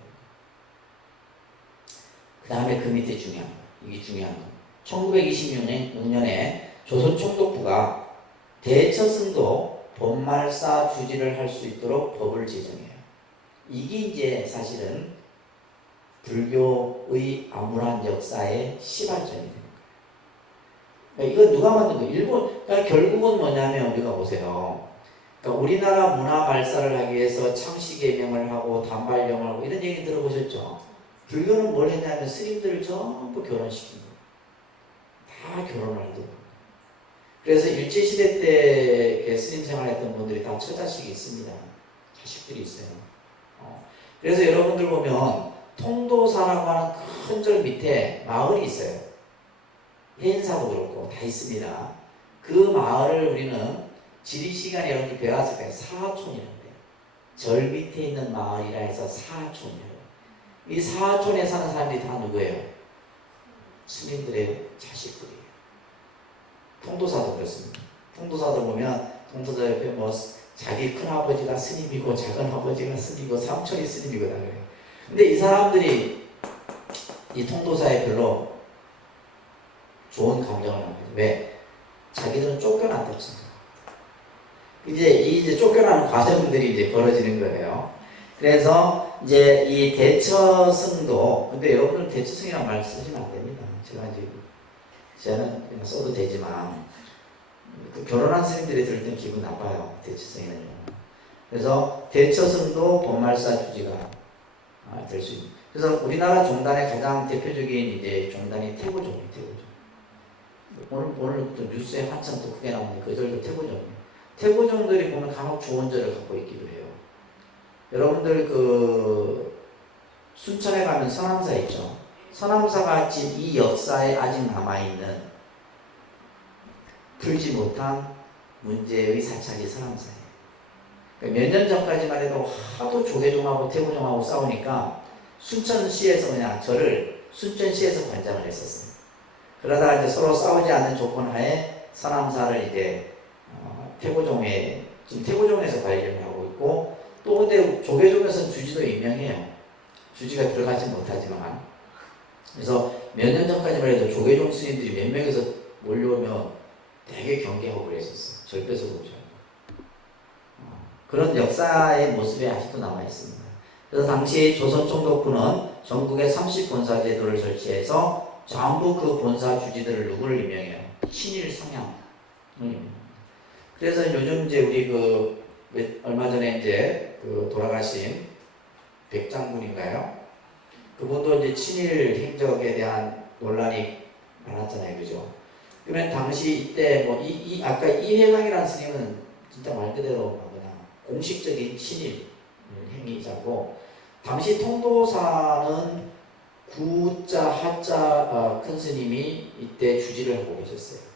그 다음에 그 밑에 중요한 거, 이게 중요한 거. 1926년에 조선 총독부가 대처승도 본말사 주지를 할 수 있도록 법을 제정해요. 이게 이제 사실은 불교의 암울한 역사의 시발점이 됩니다. 그러니까 이거 누가 만든 거예요? 일본. 그러니까 결국은 뭐냐면 우리가 보세요. 그러니까 우리나라 문화 발달을 하기 위해서 창씨개명을 하고 단발령을 하고 이런 얘기 들어보셨죠? 불교는 뭘 했냐면 스님들을 전부 결혼시킨 거예요. 다 결혼을 하더라고요. 그래서 일제시대 때 스님 생활했던 분들이 다 처자식이 있습니다. 자식들이 있어요. 그래서 여러분들 보면 통도사라고 하는 큰 절 밑에 마을이 있어요. 해인사도 그렇고 다 있습니다. 그 마을을 우리는 지리시간에 여러분들 배웠을 거예요. 사하촌이라고 해요. 절 밑에 있는 마을이라 해서 사하촌이에요. 이 사하촌에 사는 사람들이 다 누구예요? 스님들의 자식들이에요. 통도사도 그렇습니다. 통도사도 보면 통도사 옆에 뭐 자기 큰아버지가 스님이고 작은아버지가 스님이고 삼촌이 스님이고 다 그래요. 근데 이 사람들이 이 통도사에 별로 좋은 감정을 안 가져요. 왜? 자기들은 쫓겨났다고 생각해요. 이제 쫓겨나는 과정들이 이제 벌어지는 거예요. 그래서 이제 이 대처승도, 근데 여러분들 대처승이라는 말 쓰시면 안 됩니다. 저는 그냥 써도 되지만, 그 결혼한 스님들이 들을 땐 기분 나빠요. 대처승이는요. 그래서 대처승도 본말사 주지가 될 수 있는. 그래서 우리나라 종단의 가장 대표적인 이제 종단이 태고종이에요. 오늘부터 뉴스에 한참 더 크게 나오는데 그 절도 태고종이에요. 태고종들이 보면 간혹 주원절을 갖고 있기도 해요. 여러분들 그 순천에 가면 선암사 있죠. 선암사가 지금 이 역사에 아직 남아있는 풀지 못한 문제의 사찰이 선암사예요. 그러니까 몇 년 전까지만 해도 하도 조계종하고 태고종하고 싸우니까 순천시에서 그냥 저를 순천시에서 관장을 했었어요. 그러다가 이제 서로 싸우지 않는 조건 하에 선암사를 이제 태고종에, 지금 태고종에서 관리를 하고 있고, 또 근데 조계종에서는 주지도 임명해요. 주지가 들어가지 못하지만. 그래서 몇 년 전까지만 해도 조계종 스님들이 몇 명에서 몰려오면 되게 경계하고 그랬었어요. 절대서 보죠. 그런 역사의 모습이 아직도 남아있습니다. 그래서 당시 조선총독부는 전국에 30본사 제도를 설치해서 전부 그 본사 주지들을 누구를 임명해요? 친일 상향을 임명해요. 그래서 요즘 이제 우리 얼마 전에 이제 돌아가신 백장군인가요? 그분도 이제 친일 행적에 대한 논란이 많았잖아요. 그죠? 그러면 당시 이때 아까 이회강이라는 스님은 진짜 말 그대로 그냥 공식적인 친일 행위자고, 당시 통도사는 구자, 하자 큰 스님이 이때 주지를 하고 계셨어요.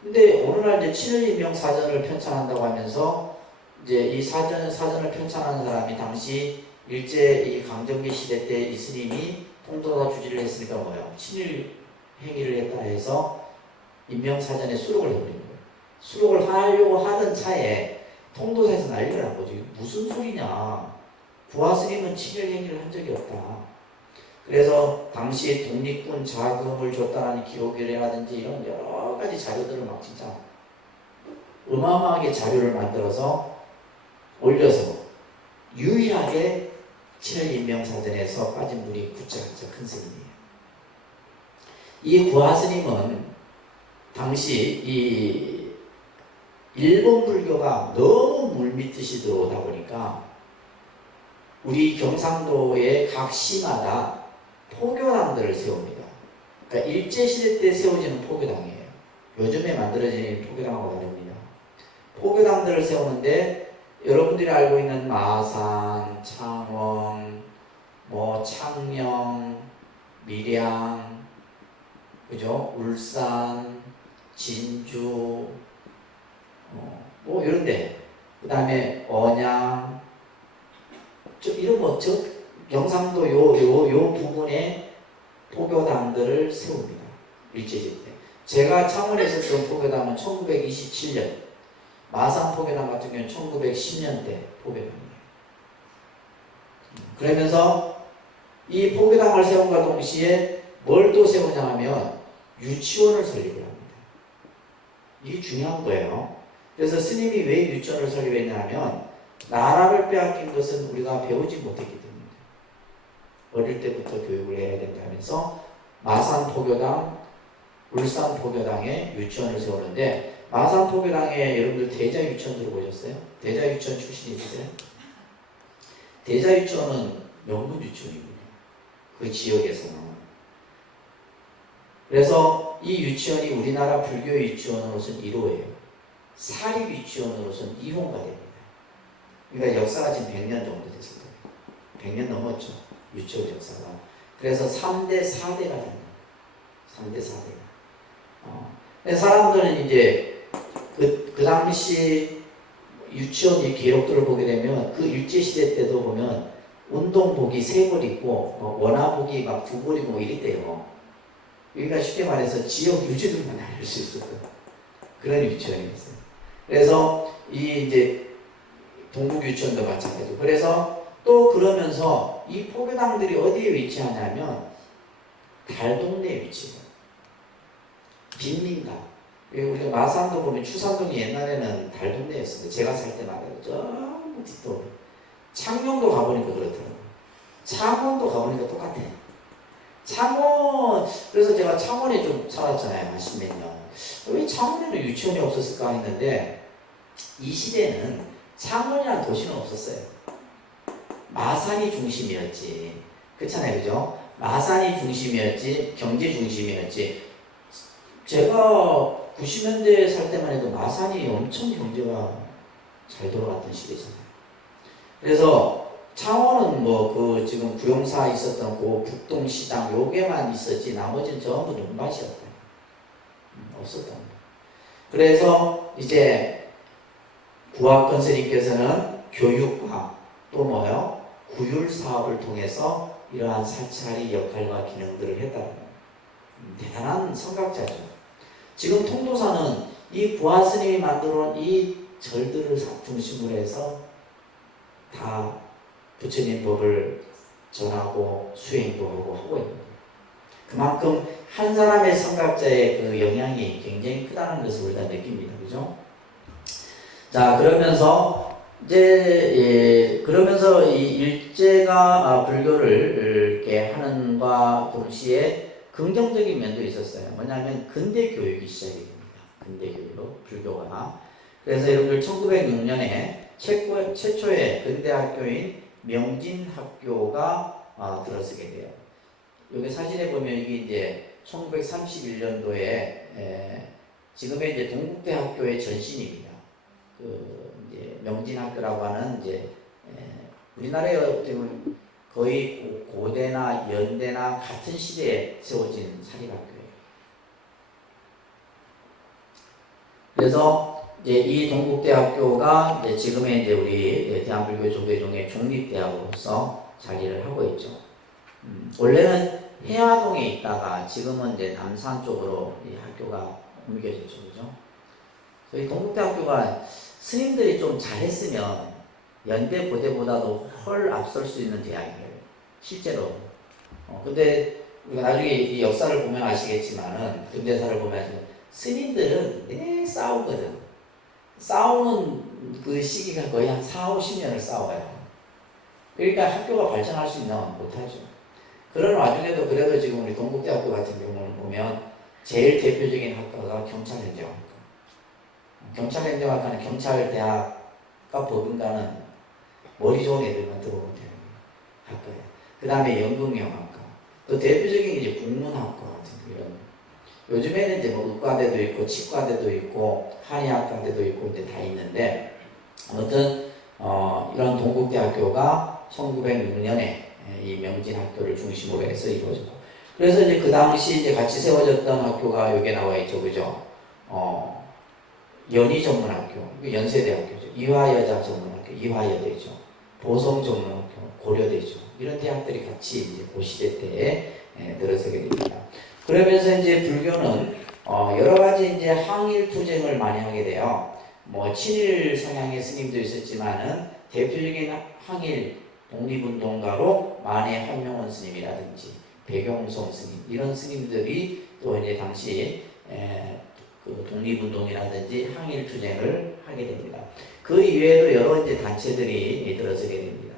근데 어느 날 이제 친일 임명 사전을 편찬한다고 하면서 이제 이 사전을 편찬하는 사람이 당시 일제 이 강점기 시대 때 이 스님이 통도사 주지를 했으니까 뭐예요? 친일 행위를 했다 해서 임명 사전에 수록을 해버린 거예요. 수록을 하려고 하던 차에 통도사에서 난리가 난 거지. 무슨 소리냐? 부하 스님은 친일 행위를 한 적이 없다. 그래서 당시 독립군 자금을 줬다라는 기록이라든지 이런 여러 가지 자료들을 막 진짜 어마어마하게 자료를 만들어서 올려서 유일하게 친일 임명 사전에서 빠진 분이 구자 큰 스님이에요. 이 구하 스님은 당시 이 일본 불교가 너무 물밀듯이 들어오다 보니까 우리 경상도의 각 시마다 포교당들을 세웁니다. 그러니까 일제시대 때 세워지는 포교당이에요. 요즘에 만들어지는 포교당하고 다릅니다. 포교당들을 세우는데 여러분들이 알고 있는 마산, 창원, 창녕, 밀양, 그죠? 울산, 진주, 이런데, 그 다음에 언양, 이런 경상도 요 부분에 포교당들을 세웁니다. 일제시대 때. 제가 창원에 있었던 포교당은 1927년, 마산 포교당 같은 경우는 1910년대 포교당이에요. 그러면서 이 포교당을 세움과 동시에 뭘 또 세우냐 하면 유치원을 설립을 합니다. 이게 중요한 거예요. 그래서 스님이 왜 유치원을 설립했냐 하면 나라를 빼앗긴 것은 우리가 배우지 못했기 때문입니다. 어릴 때부터 교육을 해야 된다면서 마산 포교당, 울산 포교당에 유치원을 세우는데, 마산 포교당에 여러분들 대자 유치원 들어보셨어요? 대자 유치원 출신 있으세요? 대자 유치원은 명문 유치원이군요. 그 지역에서는. 그래서 이 유치원이 우리나라 불교 유치원으로서는 1호예요. 사립 유치원으로서는 2호가 됩니다. 그러니까 역사가 지금 100년 정도 됐을 거예요. 100년 넘었죠. 유치원 역사가. 그래서 3대 4대가 됩니다. 3대 4대가. 사람들은 이제 그 당시 유치원 기록들을 보게 되면 그 일제시대 때도 보면 운동복이 3벌 있고 원화복이 막 2벌 있고 이랬대요. 그러니까 쉽게 말해서 지역 유지들만 다닐 수 있었던 그런 유치원이었어요. 그래서 이 이제 동국 유치원도 마찬가지고. 그래서 또 그러면서 이 포교당들이 어디에 위치하냐면 달동네에 위치해요. 빈민가. 우리가 마산도 보면 추산동이 옛날에는 달동네였어요. 제가 살 때마다 전부 뒷도 창녕도 가보니까 그렇더라고요. 창원도 가보니까 똑같아요. 창원, 그래서 제가 창원에 좀 살았잖아요. 한 십몇 년. 왜 창원에는 유치원이 없었을까 했는데 이 시대는 창원이라는 도시는 없었어요. 마산이 중심이었지. 그렇잖아요. 그죠? 마산이 중심이었지, 경제 중심이었지. 제가 90년대에 살 때만 해도 마산이 엄청 경제가 잘 돌아갔던 시대잖아요. 그래서 창원은 뭐 그 지금 구용사 있었던 그 북동시장 요게만 있었지 나머지는 전부 눈밭이었다. 없었던 거예요. 그래서 이제 부학건설님께서는 교육과 또 뭐요? 구율 사업을 통해서 이러한 사찰의 역할과 기능들을 했다는 거예요. 대단한 성각자죠. 지금 통도사는 이 부하스님이 만들어온 이 절들을 중심으로 해서 다 부처님 법을 전하고 수행도 하고 있는 거예요. 그만큼 한 사람의 성각자의 그 영향이 굉장히 크다는 것을 우리가 느낍니다. 그죠? 자, 그러면서 그러면서 이 일제가 불교를 이렇게 하는과 동시에 긍정적인 면도 있었어요. 뭐냐면 근대 교육이 시작이 됩니다. 근대 교육, 불교가. 그래서 여러분들 1906년에 최초의 근대 학교인 명진학교가 들어서게 돼요. 여기 사진에 보면 이게 이제 1931년도에 지금의 이제 동국대학교의 전신입니다. 그 이제 명진학교라고 하는 이제 우리나라에 어떻게 보면 거의 고대나 연대나 같은 시대에 세워진 사립학교예요. 그래서 이제 이 동국대학교가 이제 지금의 이제 우리 대한불교 조계종의 종립대학으로서 자리를 하고 있죠. 원래는 해화동에 있다가 지금은 이제 남산 쪽으로 이 학교가 옮겨졌죠, 그죠? 저희 동국대학교가 스님들이 좀 잘했으면 연대 고대보다도 헐 앞설 수 있는 대학이에요, 실제로. 근데 우리가 나중에 이 역사를 보면 아시겠지만은 근대사를 보면 아시면 스님들은 싸우거든. 싸우는 그 시기가 거의 한 4, 50년을 싸워요. 그러니까 학교가 발전할 수 있나 못하죠. 그런 와중에도 그래도 지금 우리 동국대학교 같은 경우는 보면 제일 대표적인 학과가 경찰행정학과. 경찰행정학과는 경찰대학과 법인과는 머리 좋은 애들만 들어오면 되는 학과예요. 그 다음에 연극영화과. 또 대표적인 이제 국문학과 같은 이런. 요즘에는 이제 뭐 의과대도 있고 치과대도 있고 한의학과대도 있고 이제 다 있는데 아무튼 이런 동국대학교가 1906년에 이 명진학교를 중심으로 해서 이루어졌고 그래서 이제 그 당시 이제 같이 세워졌던 학교가 여기에 나와 있죠, 그죠? 연희전문학교, 연세대학교죠. 이화여자전문학교, 이화여대죠. 보성전문학교, 고려대죠. 이런 대학들이 같이 이제 그 시대 때에 들어서게 됩니다. 그러면서 이제 불교는 여러 가지 이제 항일 투쟁을 많이 하게 돼요. 뭐 친일 성향의 스님도 있었지만은 대표적인 항일 독립운동가로 만해 한명원 스님이라든지 백용성 스님 이런 스님들이 또 이제 당시 그 독립운동이라든지 항일 투쟁을 하게 됩니다. 그 이외에도 여러 이제 단체들이 들어서게 됩니다.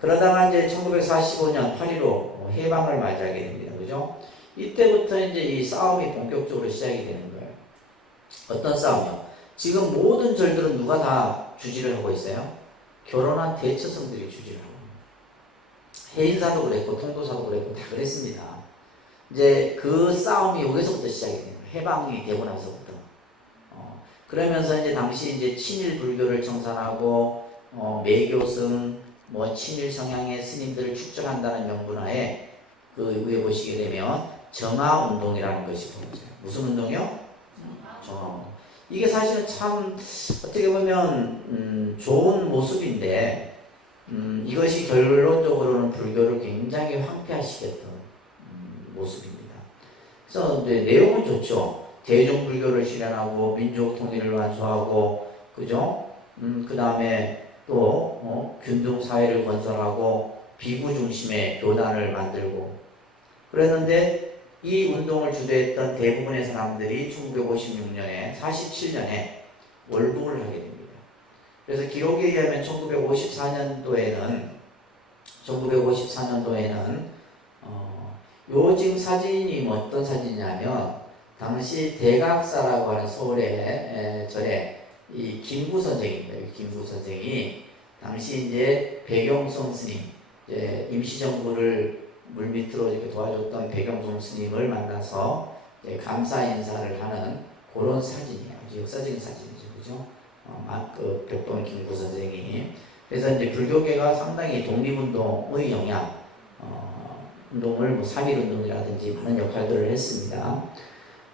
그러다가 이제 1945년 8.15 해방을 맞이하게 됩니다. 그죠? 이때부터 이제 이 싸움이 본격적으로 시작이 되는 거예요. 어떤 싸움이요? 지금 모든 절들은 누가 다 주지를 하고 있어요? 결혼한 대처성들이 주지를 하고 해인사도 그랬고 통도사도 그랬고 다 그랬습니다. 이제 그 싸움이 여기서부터 시작이 돼요. 해방이 되고 나서부터. 그러면서 이제 당시 이제 친일 불교를 청산하고 매교승 뭐 친일 성향의 스님들을 축적한다는 명분하에 그 위에 보시게 되면 정화운동이라는 것이 보여져요. 무슨 운동이요? 정화운동. 이게 사실은 참 어떻게 보면 좋은 모습인데 이것이 결론적으로는 불교를 굉장히 황폐화시켰던 모습입니다. 그래서 이제 내용은 좋죠. 대중불교를 실현하고 민족 통일을 완수하고 그죠? 그 다음에 또 균등 사회를 건설하고 비구 중심의 교단을 만들고 그랬는데 이 운동을 주도했던 대부분의 사람들이 1956년에 47년에 월북을 하게 됩니다. 그래서 기록에 의하면 1954년도에는 요 지금 사진이 어떤 사진이냐면 당시 대각사라고 하는 서울의 절에 이 김구 선생입니다. 김구 선생이 당시 이제 배경성 스님, 이제 임시정부를 물밑으로 이렇게 도와줬던 배경성 스님을 만나서 이제 감사 인사를 하는 그런 사진이에요. 아주 역사적인 사진이죠, 그죠? 그 벽동 김구 선생이. 그래서 이제 불교계가 상당히 독립운동의 영향, 운동을 뭐 3.1운동이라든지 많은 역할들을 했습니다.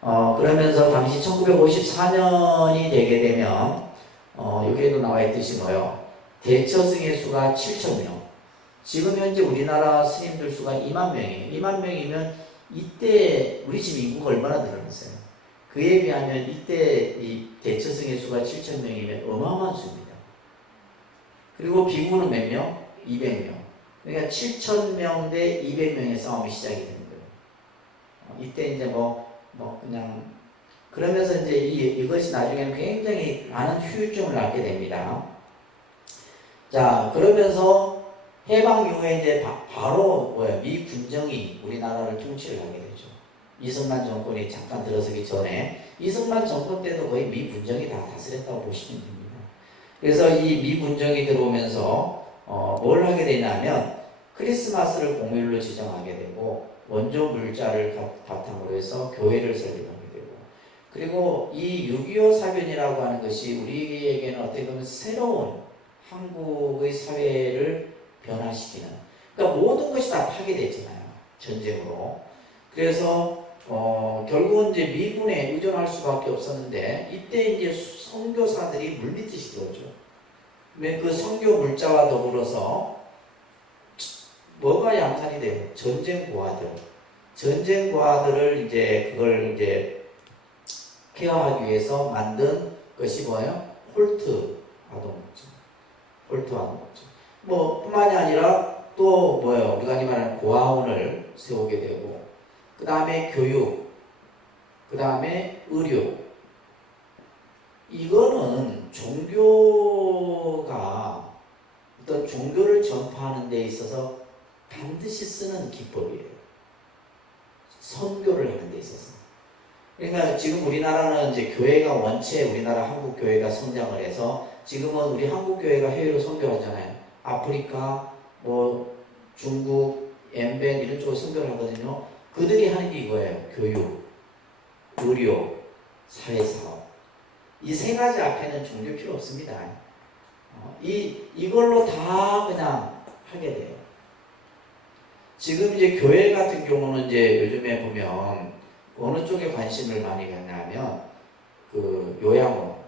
그러면서 당시 1954년이 되게 되면 여기에도 나와 있듯이 뭐요? 대처승의 수가 7,000명. 지금 현재 우리나라 스님들 수가 2만 명이에요. 2만 명이면 이때 우리 지금 인구가 얼마나 늘어났어요? 그에 비하면 이때 이 대처승의 수가 7,000명이면 어마어마한 수입니다. 그리고 비구는 몇 명? 200명. 그러니까 7,000명 대 200명의 싸움이 시작이 되는 거예요. 이때 이제 그냥 그러면서 이제 이것이 나중에는 굉장히 많은 후유증을 낳게 됩니다. 자, 그러면서 해방 이후에 이제 바로 미 군정이 우리나라를 통치를 하게 되죠. 이승만 정권이 잠깐 들어서기 전에 이승만 정권 때도 거의 미 군정이 다 다스렸다고 보시면 됩니다. 그래서 이 미 군정이 들어오면서 뭘 하게 되냐면 크리스마스를 공휴일로 지정하게 되고 원조 물자를 바탕으로 해서 교회를 설립하게 되고 그리고 이 6.25 사변이라고 하는 것이 우리에게는 어떻게 보면 새로운 한국의 사회를 변화시키는 그러니까 모든 것이 다 파괴됐잖아요. 전쟁으로. 그래서 결국은 이제 미군에 의존할 수밖에 없었는데 이때 이제 선교사들이 물밀듯이 들어오죠. 그 선교 물자와 더불어서 뭐가 양산이 돼요? 전쟁 고아들. 전쟁 고아들을 이제 케어하기 위해서 만든 것이 뭐예요? 홀트 아동복지. 홀트 아동복지. 뿐만이 아니라 또 뭐예요? 우리가 말하는 고아원을 세우게 되고, 그 다음에 교육, 그 다음에 의료. 이거는 종교가 어떤 종교를 전파하는 데 있어서 반드시 쓰는 기법이에요. 선교를 하는 데 있어서. 그러니까 지금 우리나라는 이제 교회가 원체 우리나라 한국 교회가 성장을 해서 지금은 우리 한국 교회가 해외로 선교하잖아요. 아프리카, 중국, 엠벤 이런 쪽으로 선교를 하거든요. 그들이 하는 게 이거예요. 교육, 의료, 사회사업. 이 세 가지 앞에는 종교 필요 없습니다. 이걸로 다 그냥 하게 돼요. 지금 이제 교회 같은 경우는 이제 요즘에 보면 어느 쪽에 관심을 많이 갖냐면 그 요양병원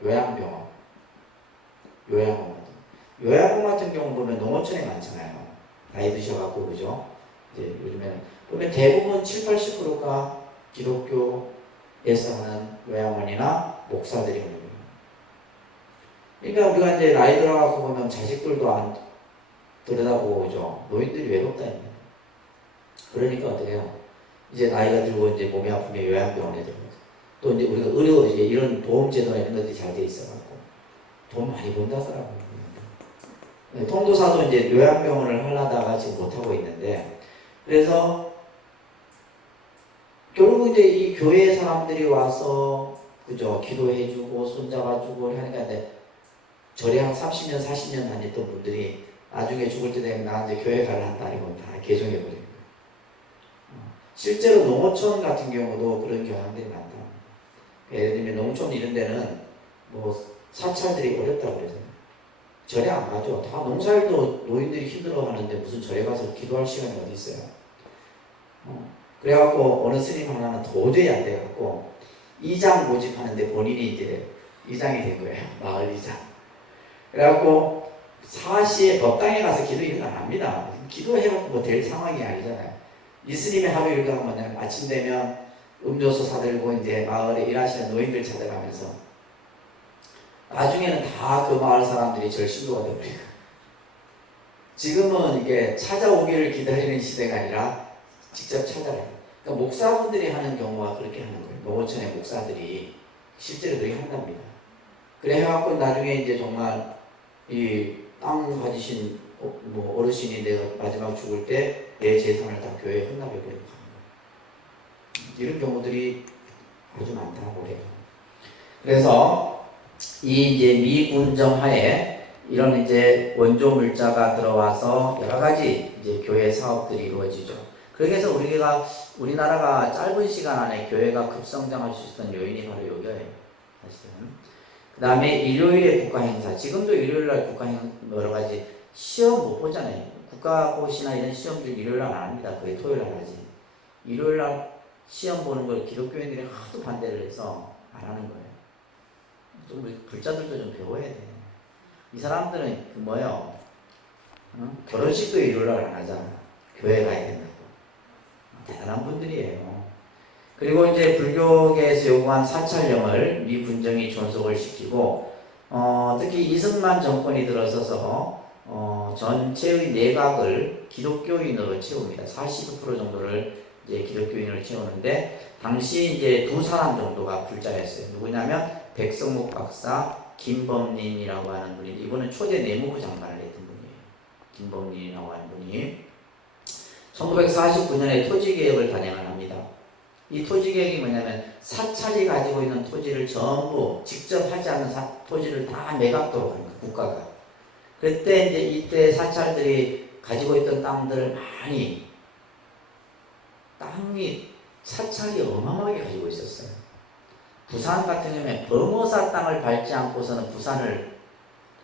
같은 경우 보면 농어촌에 많잖아요. 나이 드셔갖고 그죠? 이제 요즘에는 보면 대부분 70~80%가 기독교에서 하는 요양원이나 목사들이 오는 거예요. 그러니까 우리가 이제 나이 들어가고 보면 자식들도 안 들여다보고 그죠? 노인들이 외롭다니까. 그러니까 어떻게 해요? 이제 나이가 들고 이제 몸이 아프면 요양병원에 들어가죠. 또 이제 우리가 의료 이제 이런 보험제도나 이런 것들이 잘 돼 있어갖고 돈 많이 번다더라고요. 통도사도 이제 요양병원을 하려다가 지금 못하고 있는데, 그래서 결국 이제 이 교회 사람들이 와서 그죠? 기도해주고 손잡아주고 하니까 이제 절에 한 30년 40년 다녔던 분들이 나중에 죽을 때 되면 나 이제 교회 갈란다 이거 다 개종해버려요. 실제로 농어촌 같은 경우도 그런 경향들이 많다. 예를 들면 농촌 이런 데는 사찰들이 어렵다고 그러잖아요. 절에 안 가죠. 다 농사일도 노인들이 힘들어 하는데 무슨 절에 가서 기도할 시간이 어디 있어요. 그래갖고 어느 스님 하나는 도저히 안 돼갖고 이장 모집하는데 본인이 이제 이장이 된 거예요. 마을 이장. 그래갖고 사시에 법당에 가서 기도 이런 거 안 합니다. 기도해갖고 될 상황이 아니잖아요. 이 스님의 하루 일과가 뭐냐면 아침 되면 음료수 사들고 이제 마을에 일하시는 노인들 찾아가면서 나중에는 다 그 마을 사람들이 절신도가 되버리고, 지금은 이게 찾아오기를 기다리는 시대가 아니라 직접 찾아가요. 그러니까 목사분들이 하는 경우가 그렇게 하는 거예요. 노원천의 목사들이 실제로 그렇게 한답니다. 그래 해갖고 나중에 이제 정말 이 땅 가지신 뭐 어르신이 내가 마지막 죽을 때 내 재산을 다 교회에 헌납해버리고 가는 거예요. 이런 경우들이 아주 많다고 해요. 그래서 이 이제 미군정 하에 이런 이제 원조 물자가 들어와서 여러 가지 이제 교회 사업들이 이루어지죠. 그래서 우리나라가 짧은 시간 안에 교회가 급성장할 수 있었던 요인이 바로 여기예요. 사실은. 그 다음에 일요일에 국가 행사. 지금도 일요일날 국가 행사 여러 가지 시험 못 보잖아요. 국가고시나 이런 시험들 일요일날 안 합니다. 거의 토요일날 하지. 일요일날 시험 보는 걸 기독교인들이 하도 반대를 해서 안 하는 거예요. 좀 불자들도 좀 배워야 돼. 이 사람들은 그 뭐예요? 결혼식도 일요일날 안 하잖아. 교회 가야 된다고. 대단한 분들이에요. 그리고 이제 불교계에서 요구한 사찰령을 미 군정이 존속을 시키고, 특히 이승만 정권이 들어서서 전체의 내각을 기독교인으로 채웁니다. 42% 정도를 이제 기독교인으로 채우는데, 당시 이제 두 사람 정도가 불자였어요. 누구냐면 백성목 박사, 김범린이라고 하는 분인데, 이분은 초대 내무부 장관을 했던 분이에요. 김범린이라고 하는 분이 1949년에 토지개혁을 단행을 합니다. 이 토지개혁이 뭐냐면 사찰이 가지고 있는 토지를 전부 직접 하지 않는 토지를 다 매각도록 하는 거예요. 국가가. 그때 이제 이때 사찰들이 가지고 있던 땅들을 땅이 사찰이 어마어마하게 가지고 있었어요. 부산 같은 경우에 범어사 땅을 밟지 않고서는 부산을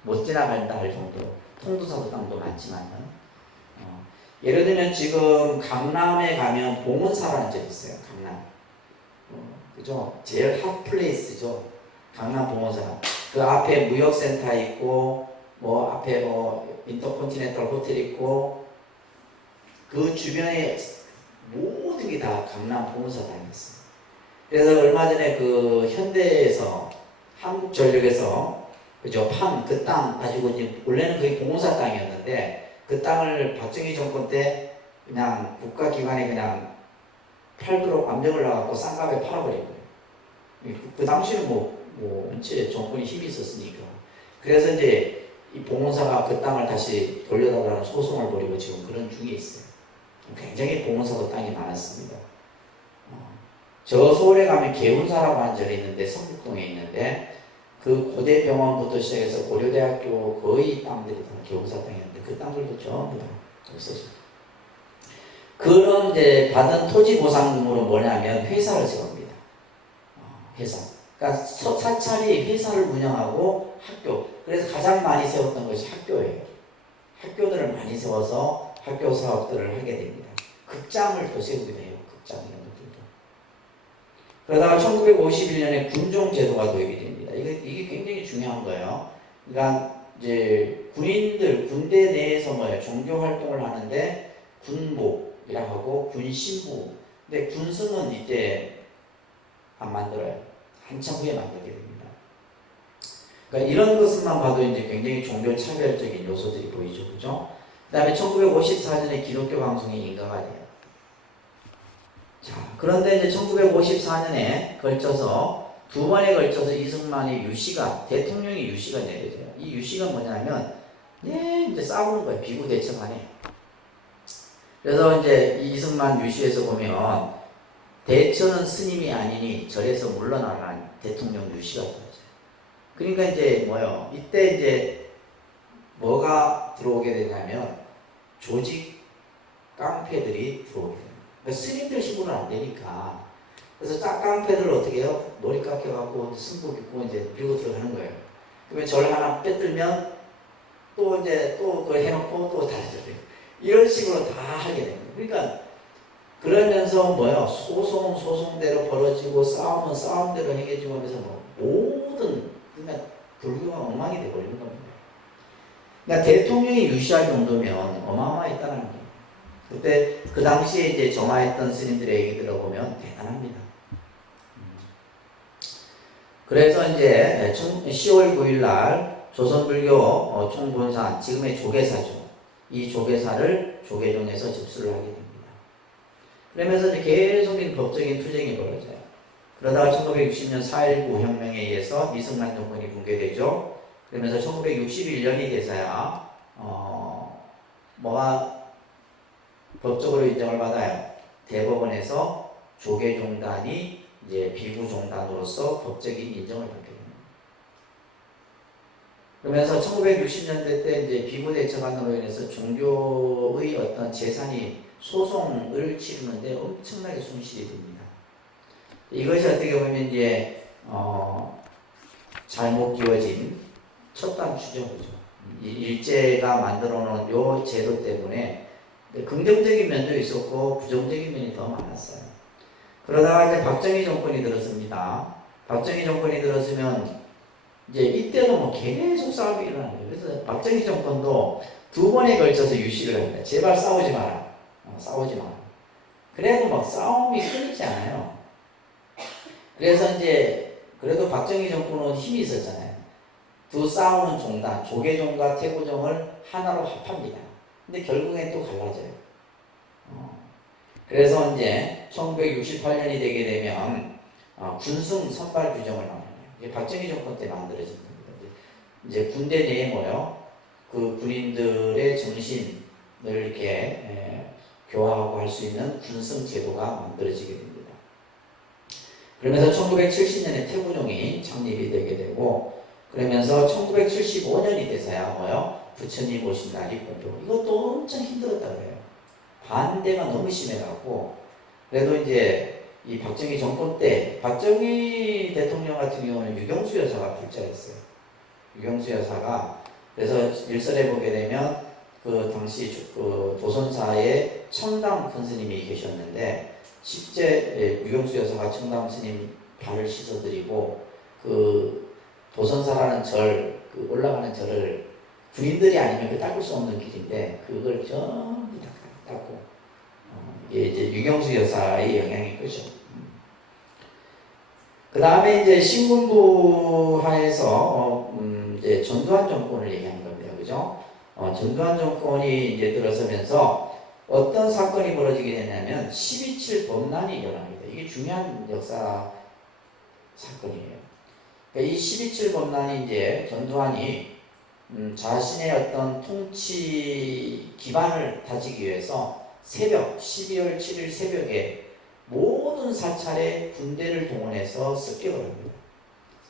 못 지나간다 할 정도로, 통도사도 땅도 많지만, 예를 들면 지금 강남에 가면 봉은사라는 집 있어요. 강남. 그죠? 제일 핫플레이스죠. 강남 봉은사. 그 앞에 무역센터 있고, 뭐 앞에 뭐 인터컨티넨탈 호텔 있고, 그 주변에 모든 게 다 강남 봉은사 땅이었어요. 그래서 얼마 전에 그 현대에서 한국전력에서 그죠? 그 땅 가지고 이제 원래는 그게 봉은사 땅이었는데, 그 땅을 박정희 정권 때 그냥 국가기관에 그냥 팔도록 압력을 나갖고 싼 값에 팔아버린 거예요. 그 당시는 엄청 정권이 힘이 있었으니까. 그래서 이제 이 봉은사가 그 땅을 다시 돌려달라는 소송을 벌이고 지금 그런 중에 있어요. 굉장히 봉은사도 땅이 많았습니다. 저 서울에 가면 개운사라고 하는 절이 있는데, 성북동에 있는데, 그 고대병원부터 시작해서 고려대학교 거의 땅들이 다 개운사 땅이었는데, 그 땅들도 전부 다 없어졌어요. 그런 이제 받은 토지 보상금으로 뭐냐면 회사를 세웁니다. 회사. 그러니까 사찰이 회사를 운영하고 학교. 그래서 가장 많이 세웠던 것이 학교예요. 학교들을 많이 세워서 학교 사업들을 하게 됩니다. 극장을 또 세우기도 해요. 극장 이런 것들도. 그러다가 1951년에 군종제도가 도입이 됩니다. 이게 굉장히 중요한 거예요. 그러니까 이제 군인들, 군대 내에서 종교 활동을 하는데 군복이라 하고 군신부. 근데 군승은 이때 안 만들어요. 한참 후에 만들게 됩니다. 그러니까 이런 것만 봐도 이제 굉장히 종교 차별적인 요소들이 보이죠. 그죠? 그 다음에 1954년에 기독교 방송이 인가가 돼요. 자, 그런데 이제 1954년에 걸쳐서 두 번에 걸쳐서 이승만의 유시가, 대통령의 유시가 내려져요. 이 유시가 뭐냐면, 이제 싸우는 거예요. 비구 대처간에. 그래서 이제 이승만 유시에서 보면, 대처는 스님이 아니니 절에서 물러나라는 대통령 유시가 들어져요. 그러니까 이제 이때 이제 뭐가 들어오게 되냐면, 조직 깡패들이 들어오게 돼요. 그러니까 스님들 신분은 안 되니까. 그래서 짝깡패들을 어떻게 해요? 머리 깎여갖고 승복 입고 이제 밀고 들어가는 거예요. 그러면 절 하나 빼들면 또 이제 또 그걸 해놓고 또 다시 저래요. 이런 식으로 다 하게 됩니다. 그러니까 그러면서 소송대로 벌어지고 싸움은 싸움대로 행해지고 하면서 모든 그러니까 불교가 엉망이 되어버리는 겁니다. 그러니까 대통령이 유시할 정도면 어마어마했다는 거예요. 그때 그 당시에 이제 정화했던 스님들의 얘기 들어보면 대단합니다. 그래서 이제 10월 9일 날 조선불교 총본산, 지금의 조계사죠. 이 조계사를 조계종에서 접수를 하게 됩니다. 그러면서 이제 계속적인 법적인 투쟁이 벌어져요. 그러다가 1960년 4.19 혁명에 의해서 이승만 정권이 붕괴되죠. 그러면서 1961년이 돼서야 뭐가 법적으로 인정을 받아요. 대법원에서 조계종단이 이제 비구종단으로서 법적인 인정을 받게 됩니다. 그러면서 1960년대 때 이제 비구대처관으로 인해서 종교의 어떤 재산이 소송을 치르는데 엄청나게 손실이 됩니다. 이것이 어떻게 보면 이제 잘못 끼워진 첫 단추죠, 그죠? 일제가 만들어놓은 요 제도 때문에 긍정적인 면도 있었고 부정적인 면이 더 많았어요. 그러다가 이제 박정희 정권이 들었습니다. 박정희 정권이 들었으면 이제 이때도 뭐 계속 싸움이 일어나는 거예요. 그래서 박정희 정권도 2번에 걸쳐서 유시를 합니다. 제발 싸우지 마라. 싸우지 마라. 그래도 막 싸움이 끊이지 않아요. 그래서 이제 그래도 박정희 정권은 힘이 있었잖아요. 두 싸우는 종단, 조계종과 태고종을 하나로 합합니다. 근데 결국엔 또 갈라져요. 그래서 이제 1968년이 되게 되면 군승 선발 규정을 만듭니다. 이게 박정희 정권 때 만들어진 겁니다. 이제 군대 내에 모여 그 군인들의 정신을 이렇게 교화하고 할 수 있는 군승 제도가 만들어지게 됩니다. 그러면서 1970년에 태고종이 창립이 되게 되고, 그러면서 1975년이 돼서야 뭐요? 부처님 오신 날이 공표. 이것도 엄청 힘들었다 그래요. 반대가 너무 심해갖고, 그래도 이제 이 박정희 정권 때 박정희 대통령 같은 경우는 유경수 여사가 불자였어요. 유경수 여사가 그래서 일설에 보게 되면 그 당시 그 도선사에 청담 큰 스님이 계셨는데 실제 유경수 여사가 청담 스님 발을 씻어드리고 그 도선사라는 절, 그 올라가는 절을 군인들이 아니면 그 닦을 수 없는 길인데 그걸 전부 다 닦고 이게 이제 유경수 여사의 영향이 크죠. 그 다음에 이제 신군부 하에서 이제 전두환 정권을 얘기하는 겁니다. 그죠? 전두환 정권이 이제 들어서면서 어떤 사건이 벌어지게 되냐면 12.7 범란이 일어납니다. 이게 중요한 역사 사건이에요. 그러니까 이 12.7 범란이 이제 전두환이 자신의 어떤 통치 기반을 다지기 위해서 새벽 12월 7일 새벽에 모든 사찰에 군대를 동원해서 습격을 합니다.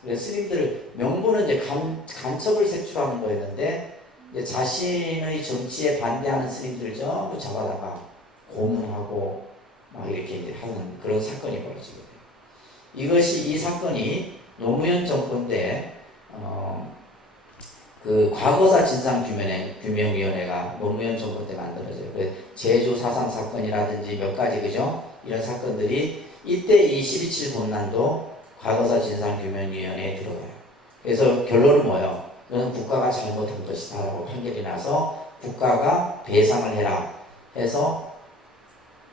그래서 스님들 명분은 이제 간첩을 색출하는 거였는데 이제 자신의 정치에 반대하는 스님들을 전부 잡아다가 고문하고 막 이렇게 이제 하는 그런 사건이 벌어지게 돼요. 이 사건이 노무현 정권 때 그 과거사 진상규명위원회가 노무현 정권 때 만들어져요. 그래서 제주 사상 사건이라든지 몇 가지 그죠? 이런 사건들이 이때 이 12.7 범란도 과거사 진상규명위원회에 들어가요. 그래서 결론은 뭐예요? 이건 국가가 잘못한 것이다 라고 판결이 나서 국가가 배상을 해라 해서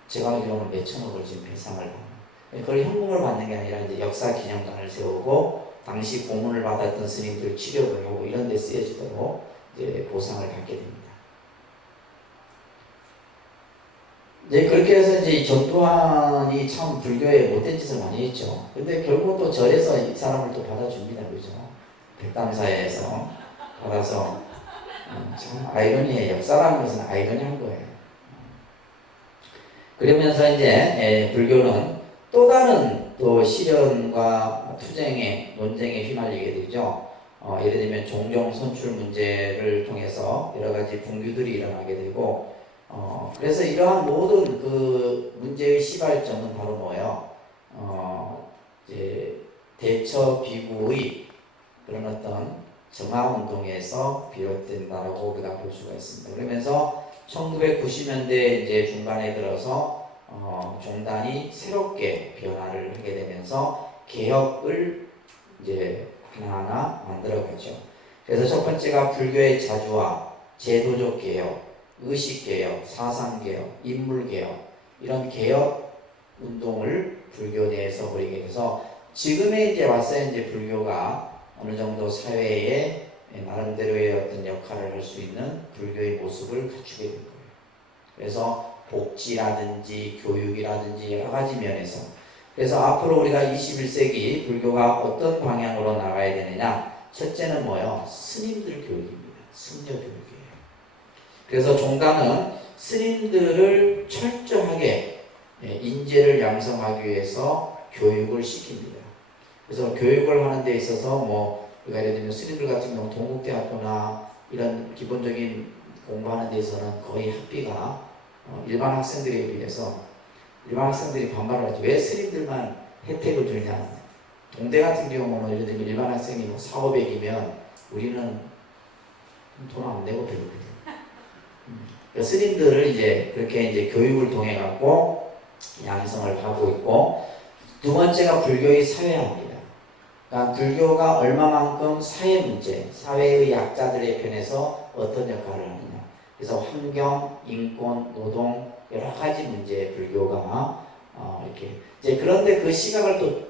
제가 알기로는 몇천억을 지금 배상을 받는, 그걸 현금을 받는 게 아니라 이제 역사 기념관을 세우고 당시 고문을 받았던 스님들 치료를 하고 이런 데 쓰여지도록 이제 보상을 받게 됩니다. 이제 그렇게 해서 이제 전두환이 참 불교에 못된 짓을 많이 했죠. 근데 결국 또 절에서 이 사람을 또 받아줍니다. 그죠? 백담사에서 받아서 참 아이러니해요. 역사라는 것은 아이러니한 거예요. 그러면서 이제 불교는 또 다른 또 시련과 투쟁의 논쟁에 휘말리게 되죠. 예를 들면 종종 선출 문제를 통해서 여러 가지 분규들이 일어나게 되고, 그래서 이러한 모든 그 문제의 시발점은 바로 뭐예요? 이제 대처 비구의 그런 어떤 정화운동에서 비롯된다라고 우리가 볼 수가 있습니다. 그러면서 1990년대 이제 중반에 들어서 종단이 새롭게 변화를 하게 되면서 개혁을 이제 하나하나 만들어가죠. 그래서 첫 번째가 불교의 자주화, 제도적 개혁, 의식 개혁, 사상 개혁, 인물 개혁, 이런 개혁 운동을 불교 내에서 벌이게 돼서 지금에 이제 와서 이제 불교가 어느 정도 사회에 나름대로의 어떤 역할을 할 수 있는 불교의 모습을 갖추게 된 거예요. 그래서 복지라든지 교육이라든지 여러 가지 면에서. 그래서 앞으로 우리가 21세기 불교가 어떤 방향으로 나가야 되느냐. 첫째는 뭐요? 스님들 교육입니다. 승려 교육이에요. 그래서 종단은 스님들을 철저하게 인재를 양성하기 위해서 교육을 시킵니다. 그래서 교육을 하는 데 있어서 뭐 우리가 예를 들면 스님들 같은 경우 동국대학교나 이런 기본적인 공부하는 데 있어서는 거의 학비가 일반 학생들에 비해서 일반 학생들이 반발을 하죠. 왜 스님들만 혜택을 주냐. 동대 같은 경우는 예를 들면 일반 학생이 뭐 4,500이면 우리는 돈 안 내고 배우거든요. 스님들을 이제 그렇게 이제 교육을 통해 갖고 양성을 하고 있고, 두 번째가 불교의 사회화입니다. 그러니까 불교가 얼마만큼 사회 문제, 사회의 약자들의 편에서 어떤 역할을 하느냐. 그래서 환경, 인권, 노동 여러 가지 문제에 불교가 이렇게 이제 그런데 그 시각을 또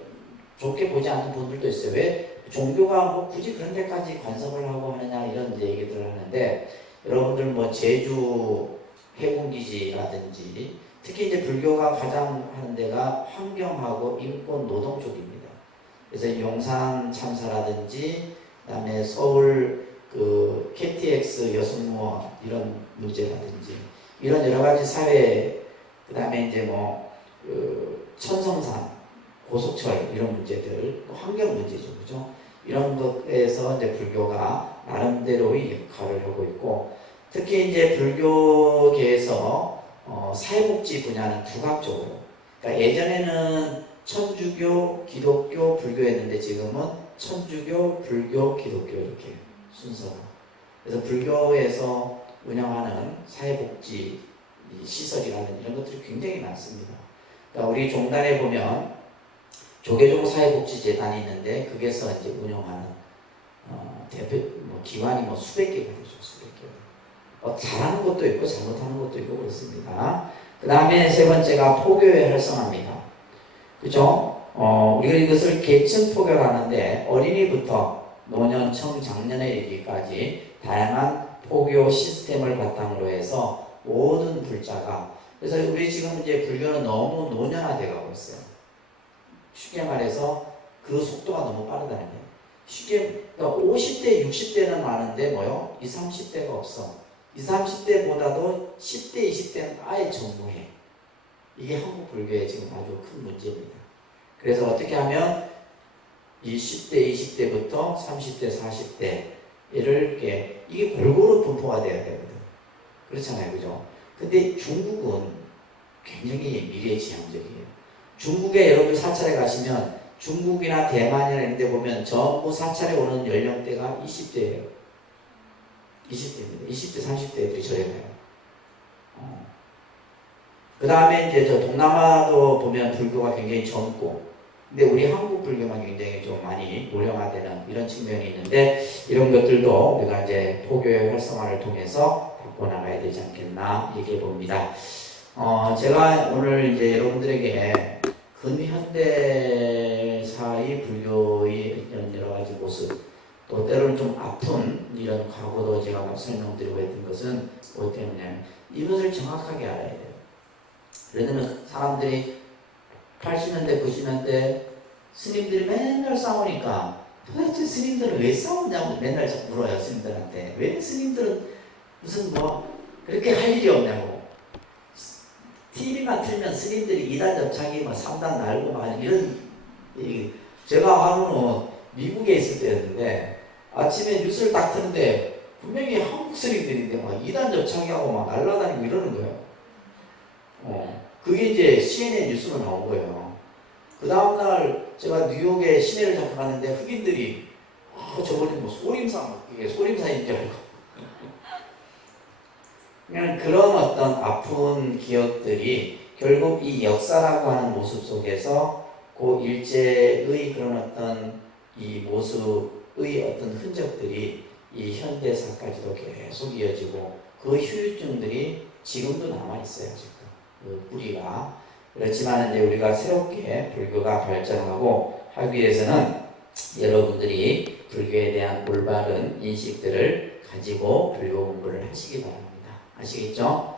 좋게 보지 않는 분들도 있어요. 왜 종교가 뭐 굳이 그런 데까지 간섭을 하고 하느냐 이런 이제 얘기들을 하는데, 여러분들 뭐 제주 해군기지라든지 특히 이제 불교가 가장 하는 데가 환경하고 인권, 노동 쪽입니다. 그래서 용산 참사라든지 그다음에 서울 그 KTX 여승무원 이런 문제라든지 이런 여러 가지 사회, 그다음에 이제 뭐 그 천성산 고속철 이런 문제들, 환경 문제죠, 그죠? 이런 것에서 이제 불교가 나름대로의 역할을 하고 있고, 특히 이제 불교계에서 사회복지 분야는 두각적으로, 그러니까 예전에는 천주교, 기독교, 불교였는데 지금은 천주교, 불교, 기독교 이렇게 순서가. 그래서 불교에서 운영하는 사회복지 시설이라는 이런 것들이 굉장히 많습니다. 그러니까 우리 종단에 보면 조계종 사회복지재단이 있는데 거기서 이제 운영하는 대표 뭐 기관이 뭐 수백 개가 되죠, 수백 개. 잘하는 것도 있고 잘못하는 것도 있고 그렇습니다. 그 다음에 세 번째가 포교의 활성화입니다. 그죠? 우리가 이것을 계층 포교를 하는데 어린이부터 노년, 청, 장년에 이르기까지 다양한 포교 시스템을 바탕으로 해서 모든 불자가, 그래서 우리 지금 이제 불교는 너무 노년화돼 가고 있어요. 쉽게 말해서 그 속도가 너무 빠르다는 거예요. 쉽게, 그러니까 50대, 60대는 많은데 뭐요? 20, 30대가 없어. 20, 30대보다도 10대, 20대는 아예 전무해. 이게 한국 불교의 지금 아주 큰 문제입니다. 그래서 어떻게 하면 20대, 20대부터 30대, 40대를 이렇게 이게 골고루 분포가 돼야 되거든. 그렇잖아요, 그죠? 근데 중국은 굉장히 미래지향적이에요. 중국에 여러분 사찰에 가시면 중국이나 대만이나 이런 데 보면 전부 사찰에 오는 연령대가 20대예요. 20대입니다. 20대, 30대 애들이 저래 가요. 그 다음에 이제 저 동남아도 보면 불교가 굉장히 젊고, 근데 우리 한국 불교만 굉장히 좀 많이 노령화되는 이런 측면이 있는데, 이런 것들도 우리가 이제 포교의 활성화를 통해서 바꿔나가야 되지 않겠나 얘기해 봅니다. 제가 오늘 이제 여러분들에게 근현대사의 불교의 여러 가지 모습, 또 때로는 좀 아픈 이런 과거도 제가 설명드리고 했던 것은 뭐 때문에 이것을 정확하게 알아야 돼요. 예를 들면 사람들이 80년대, 90년대 스님들이 맨날 싸우니까 도대체 스님들은 왜 싸우냐고 맨날 물어요, 스님들한테. 왜 스님들은 무슨 뭐 그렇게 할 일이 없냐고. TV만 틀면 스님들이 2단 접착이 뭐 3단 날고 막 이런, 제가 하루는 미국에 있을 때였는데 아침에 뉴스를 딱 트는데 분명히 한국 스님들인데 막 2단 접착하고 막 날아다니고 이러는 거예요. 그게 이제 CNN 뉴스로 나온 거예요. 그 다음날 제가 뉴욕에 시내를 잡고 갔는데 흑인들이 저번에 뭐 이게 소림사인 줄 알고 그냥 그런 어떤 아픈 기억들이 결국 이 역사라고 하는 모습 속에서 그 일제의 그런 어떤 이 모습의 어떤 흔적들이 이 현대사까지도 계속 이어지고 그 후유증들이 지금도 남아있어요. 지금 그 뿌리가. 그렇지만 이제 우리가 새롭게 불교가 발전하고 하기 위해서는 여러분들이 불교에 대한 올바른 인식들을 가지고 불교 공부를 하시기 바랍니다. 아시겠죠?